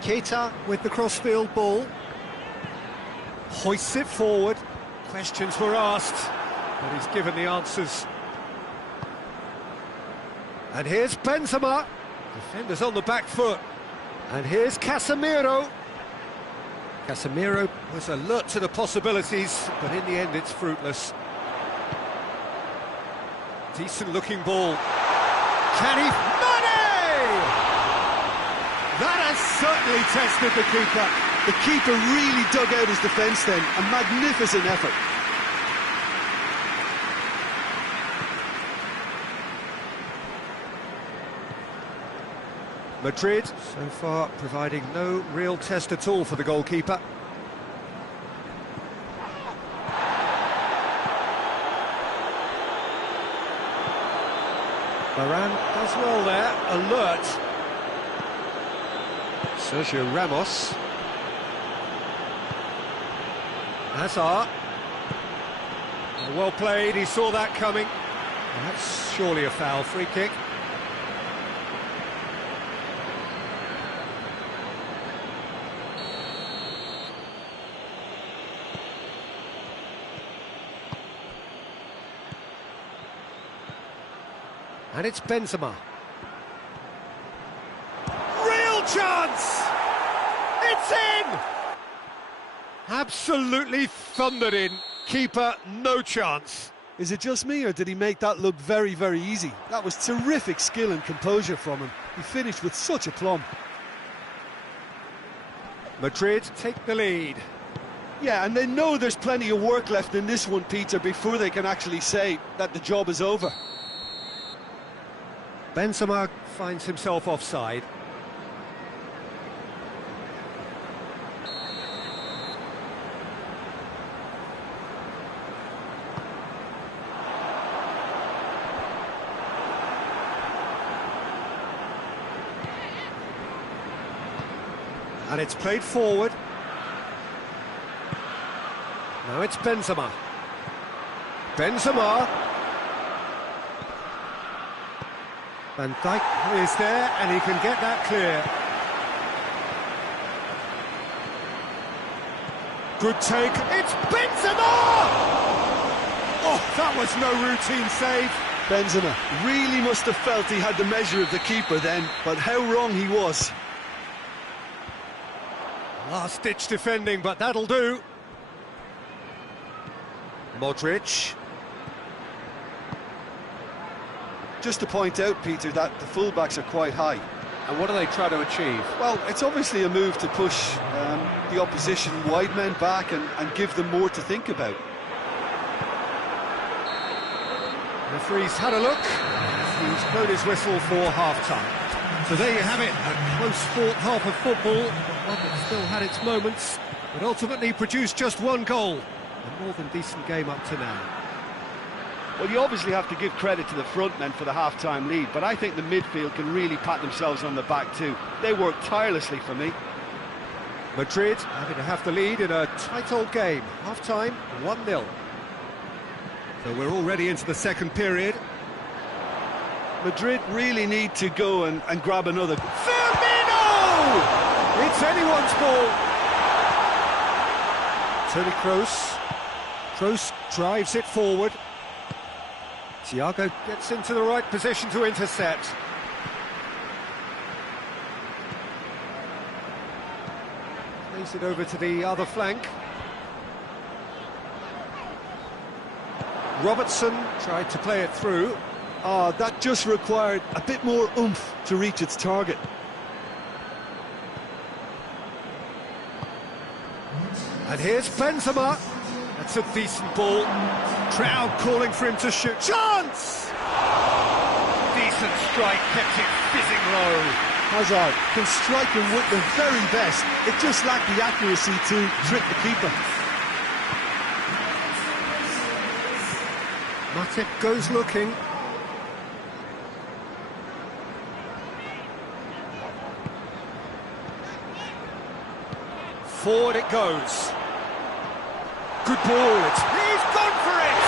Keita with the crossfield ball. Hoists it forward. Questions were asked, but he's given the answers. And here's Benzema. Defenders on the back foot. And here's Casemiro. Casemiro was alert to the possibilities, but in the end it's fruitless. Decent looking ball. Can he... Money! That has certainly tested the keeper. The keeper really dug out his defence then. A magnificent effort. Madrid, so far, providing no real test at all for the goalkeeper. Varane does well there, alert. Sergio Ramos. Hazard. Well played, he saw that coming. And that's surely a foul, free kick. And it's Benzema. Real chance! It's in! Absolutely thundered in. Keeper, no chance. Is it just me, or did he make that look very, very easy? That was terrific skill and composure from him. He finished with such aplomb. Madrid take the lead. Yeah, and they know there's plenty of work left in this one, Peter, before they can actually say that the job is over. Benzema finds himself offside. And it's played forward. Now it's Benzema. Benzema. Van Dijk is there, and he can get that clear. Good take. It's Benzema! Oh, that was no routine save. Benzema really must have felt he had the measure of the keeper then, but how wrong he was. Last-ditch defending, but that'll do. Modric. Just to point out, Peter, that the fullbacks are quite high. And what do they try to achieve? Well, it's obviously a move to push the opposition wide men back and give them more to think about. Referee's had a look. He's blown his whistle for half-time. So there you have it, a close-fought half of football, one that still had its moments, but ultimately produced just one goal. A more than decent game up to now. Well, you obviously have to give credit to the front men for the half-time lead, but I think the midfield can really pat themselves on the back too. They worked tirelessly for me. Madrid having to have the lead in a tight old game. Half-time, 1-0. So we're already into the second period. Madrid really need to go and grab another. Firmino! It's anyone's ball. Toni Kroos. Kroos drives it forward. Thiago gets into the right position to intercept. Plays it over to the other flank. Robertson tried to play it through. That just required a bit more oomph to reach its target. And here's Benzema. That's a decent ball. Crowd calling for him to shoot. Chance! Decent strike, kept it fizzing low. Hazard can strike him with the very best. It just lacked the accuracy to trick the keeper. Matip goes looking. Forward it goes. Good ball. He's gone for it!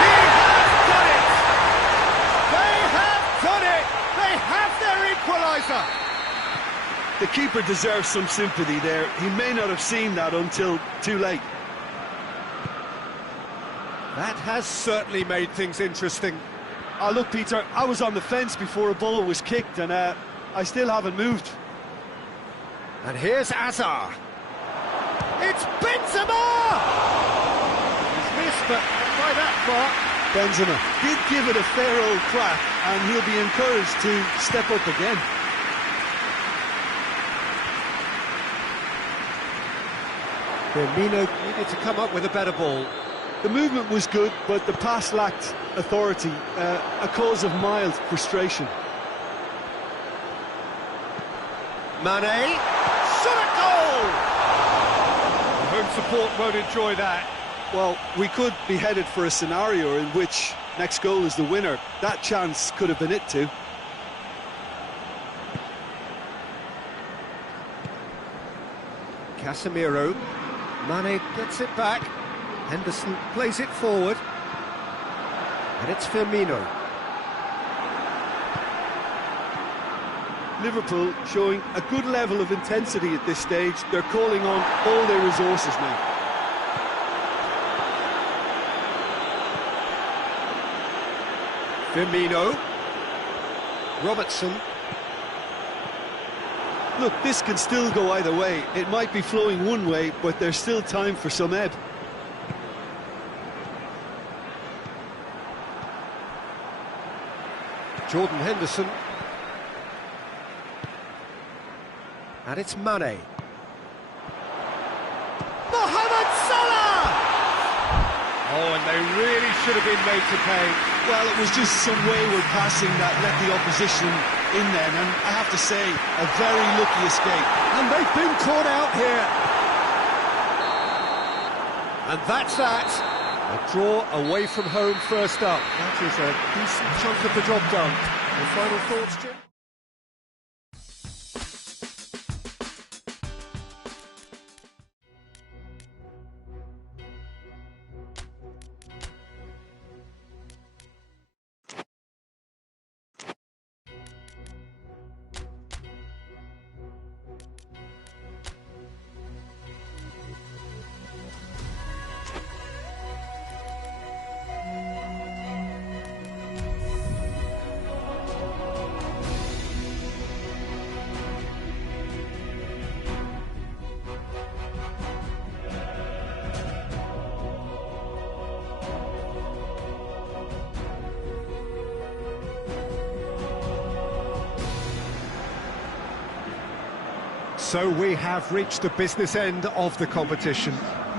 He has done it! They have done it! They have their equaliser! The keeper deserves some sympathy there. He may not have seen that until too late. That has certainly made things interesting. Look, Peter, I was on the fence before a ball was kicked, and I still haven't moved. And here's Hazard. It's Benzema! He's missed, but not by that far. Benzema did give it a fair old crack, and he'll be encouraged to step up again. Firmino needed to come up with a better ball. The movement was good, but the pass lacked authority, a cause of mild frustration. Mane, shot at goal! The home support won't enjoy that. Well, we could be headed for a scenario in which next goal is the winner. That chance could have been it too. Casemiro, Mane gets it back. Henderson plays it forward. And it's Firmino. Liverpool showing a good level of intensity at this stage. They're calling on all their resources now. Firmino. Robertson. Look, this can still go either way. It might be flowing one way, but there's still time for some ebb. Jordan Henderson. And it's Mane. Mohamed Salah! Oh, and they really should have been made to pay. Well, it was just some wayward passing that let the opposition in then, and I have to say, a very lucky escape. And they've been caught out here. And that's that. A draw away from home first up. That is a decent chunk of the job done. Your final thoughts, Jim? So we have reached the business end of the competition.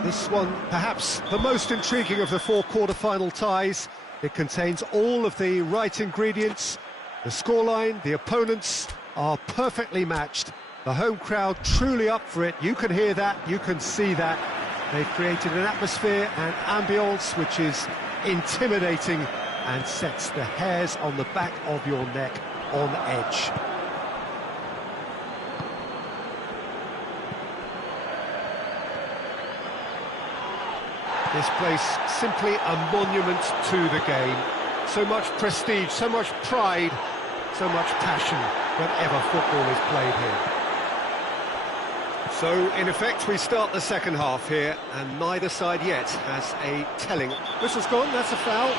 This one, perhaps the most intriguing of the four quarter-final ties. It contains all of the right ingredients. The scoreline, the opponents are perfectly matched. The home crowd truly up for it. You can hear that, you can see that. They've created an atmosphere and ambience which is intimidating and sets the hairs on the back of your neck on edge. This place simply a monument to the game. So much prestige, so much pride, so much passion whenever football is played here. So, in effect, we start the second half here, and neither side yet has a telling. Whistle's gone, that's a foul.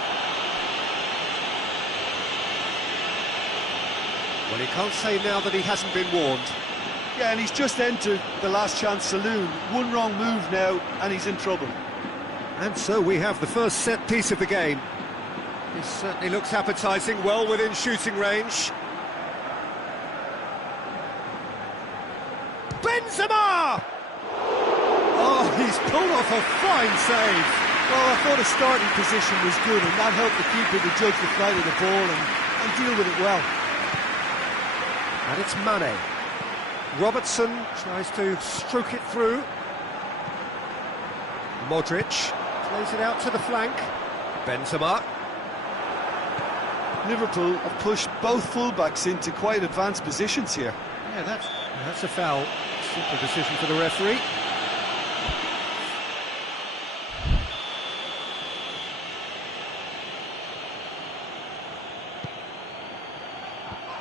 Well, he can't say now that he hasn't been warned. Yeah, and he's just entered the last chance saloon. One wrong move now, and he's in trouble. And so we have the first set piece of the game. This certainly looks appetising, well within shooting range. Benzema! Oh, he's pulled off a fine save. Well, I thought his starting position was good, and that helped the keeper to judge the flight of the ball and deal with it well. And it's Mane. Robertson tries to stroke it through. Modric plays it out to the flank. Benzema. Liverpool have pushed both fullbacks into quite advanced positions here. Yeah, that's a foul. Simple decision for the referee.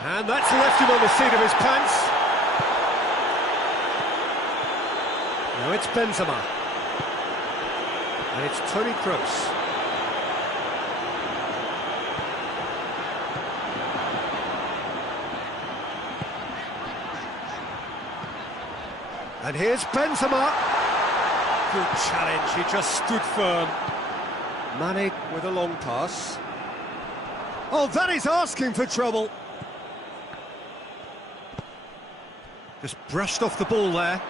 And that's left him on the seat of his pants. Now it's Benzema. And it's Toni Kroos. And here's Benzema. Good challenge, he just stood firm. Mane with a long pass. Oh, that is asking for trouble. Just brushed off the ball there.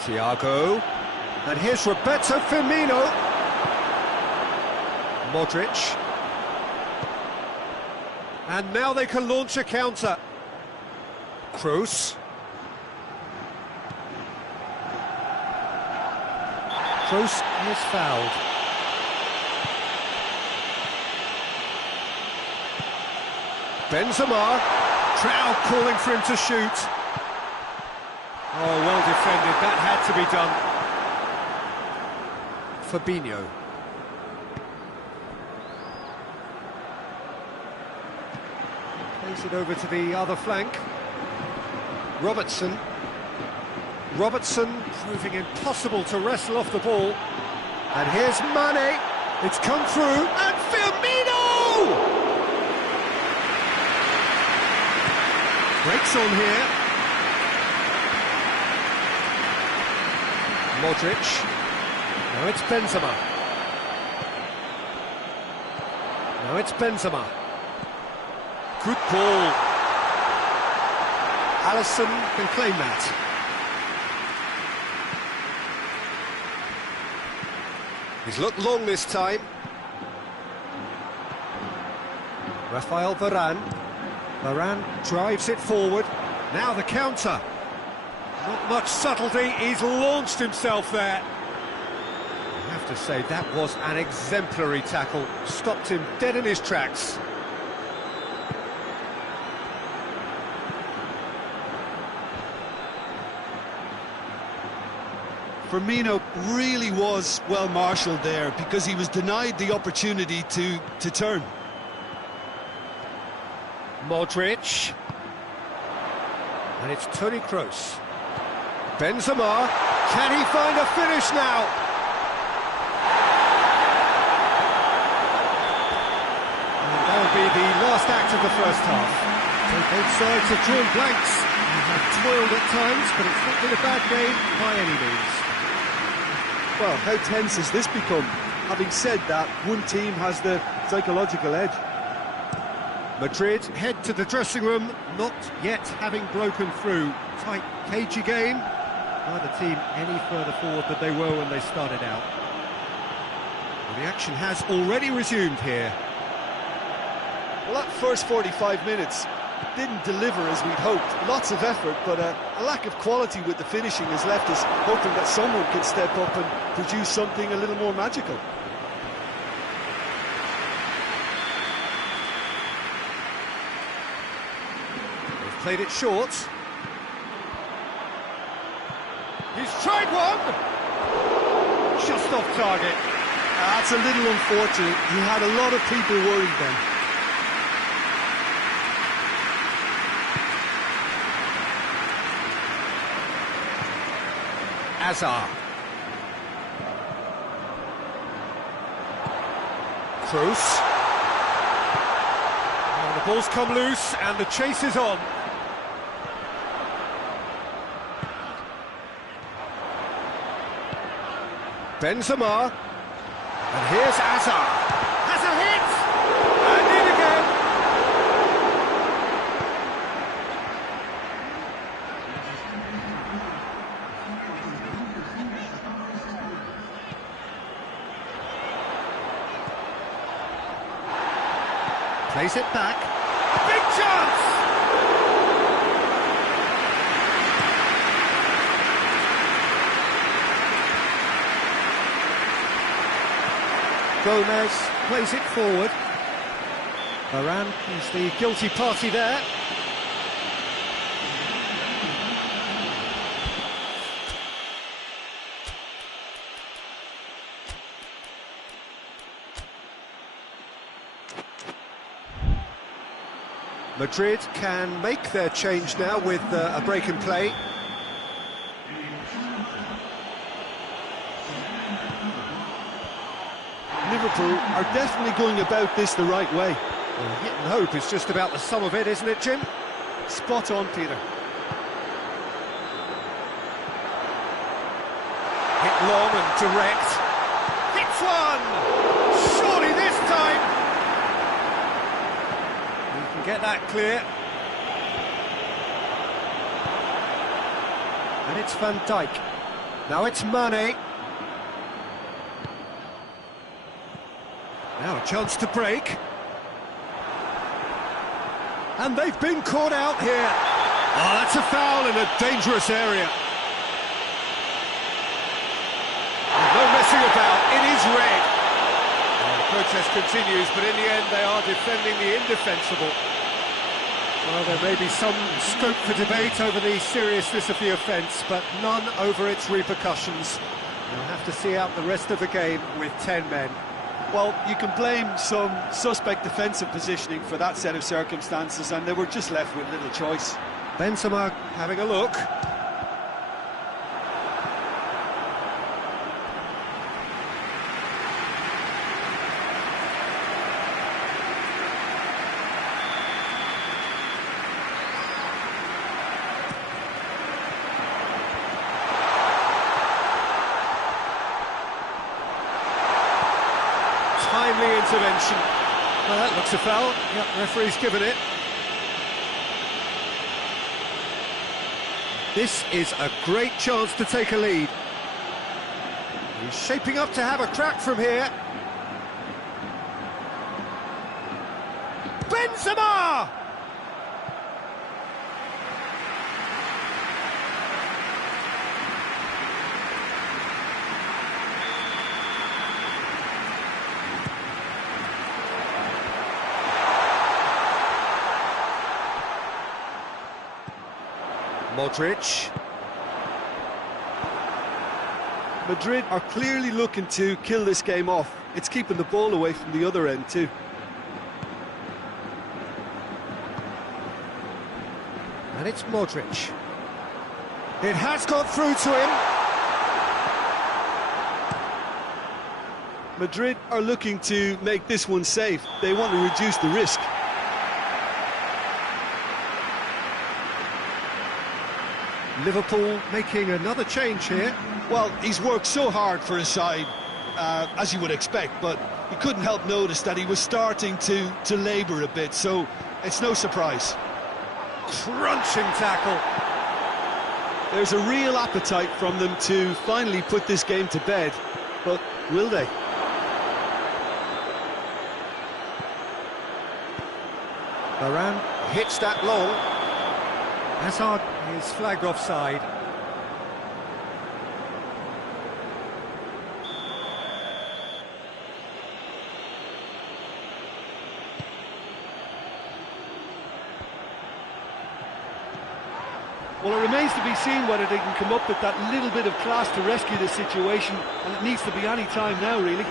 Thiago. And here's Roberto Firmino. Modric. And now they can launch a counter. Kroos. Kroos is fouled. Benzema. Crowd calling for him to shoot. Oh, well defended. That had to be done. Fabinho. Plays it over to the other flank. Robertson. Robertson proving impossible to wrestle off the ball. And here's Mane. It's come through. And Firmino! Breaks on here. Modric. Now it's Benzema. Now it's Benzema. Good ball. Alisson can claim that. He's looked long this time. Rafael Varane. Varane drives it forward. Now the counter. Not much subtlety, he's launched himself there. I have to say, that was an exemplary tackle. Stopped him dead in his tracks. Firmino really was well marshalled there because he was denied the opportunity to turn. Modric. And it's Toni Kroos. Benzema. Can he find a finish now? And that'll be the last act of the first half. So both sides have drawn blanks. You have toiled at times, but it's not been a bad game by any means. Well, how tense has this become? Having said that, one team has the psychological edge. Madrid head to the dressing room, not yet having broken through. Tight, cagey game. neither team any further forward than they were when they started out. Well, the action has already resumed here. Well, that first 45 minutes didn't deliver as we'd hoped. Lots of effort, but a lack of quality with the finishing has left us hoping that someone can step up and produce something a little more magical. They've played it short. He's tried one! Just off target. That's a little unfortunate. He had a lot of people worried then. Azar. Kroos. Now the ball's come loose and the chase is on. Benzema. And here's Azar. Has a hit! And in again! Plays it back. Big chance! Gomez plays it forward. Varane is the guilty party there. Madrid can make their change now with a break in play. Liverpool are definitely going about this the right way. Well, hit and hope is just about the sum of it, isn't it, Jim? Spot on, Peter. Hit long and direct. Hits one! Surely this time! We can get that clear. And it's Van Dijk. Now it's Mane. Now a chance to break. And they've been caught out here. Oh, that's a foul in a dangerous area. There's no messing about, it is red. Well, the protest continues, but in the end they are defending the indefensible. Well, there may be some scope for debate over the seriousness of the offence, but none over its repercussions. We'll have to see out the rest of the game with 10 men. Well, you can blame some suspect defensive positioning for that set of circumstances, and they were just left with little choice. Benzema having a look. Timely intervention. Well, that looks a foul. Yep, referee's given it. This is a great chance to take a lead. He's shaping up to have a crack from here. Benzema! Modric. Madrid are clearly looking to kill this game off. It's keeping the ball away from the other end too. And it's Modric. It has got through to him. Madrid are looking to make this one safe. They want to reduce the risk. Liverpool making another change here. Well, he's worked so hard for his side, as you would expect, but you couldn't help notice that he was starting to labour a bit, so it's no surprise. Crunching tackle. There's a real appetite from them to finally put this game to bed, but will they? Varane hits that long. Hazard is flagged offside. Well, it remains to be seen whether they can come up with that little bit of class to rescue this situation, and it needs to be any time now, really.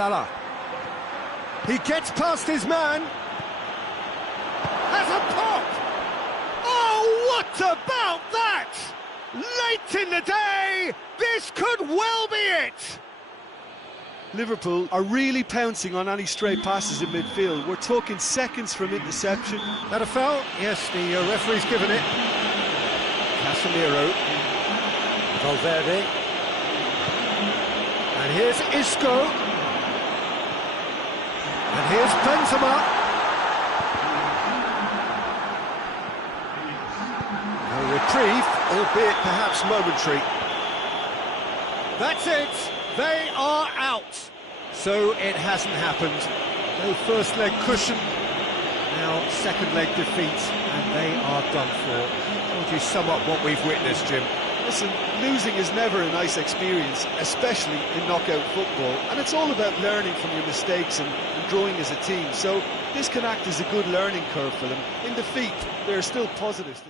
Salah. He gets past his man. Has a pop! Oh, what about that? Late in the day, this could well be it! Liverpool are really pouncing on any stray passes in midfield. We're talking seconds from interception. That a foul? Yes, the referee's given it. Casemiro. Valverde. And here's Isco. And here's Benzema. A reprieve, albeit perhaps momentary. That's it. They are out. So it hasn't happened. No first leg cushion. Now second leg defeat, and they are done for. How would you sum up what we've witnessed, Jim? Listen, losing is never a nice experience, especially in knockout football, and it's all about learning from your mistakes and growing as a team. So this can act as a good learning curve for them. In defeat, there are still positives.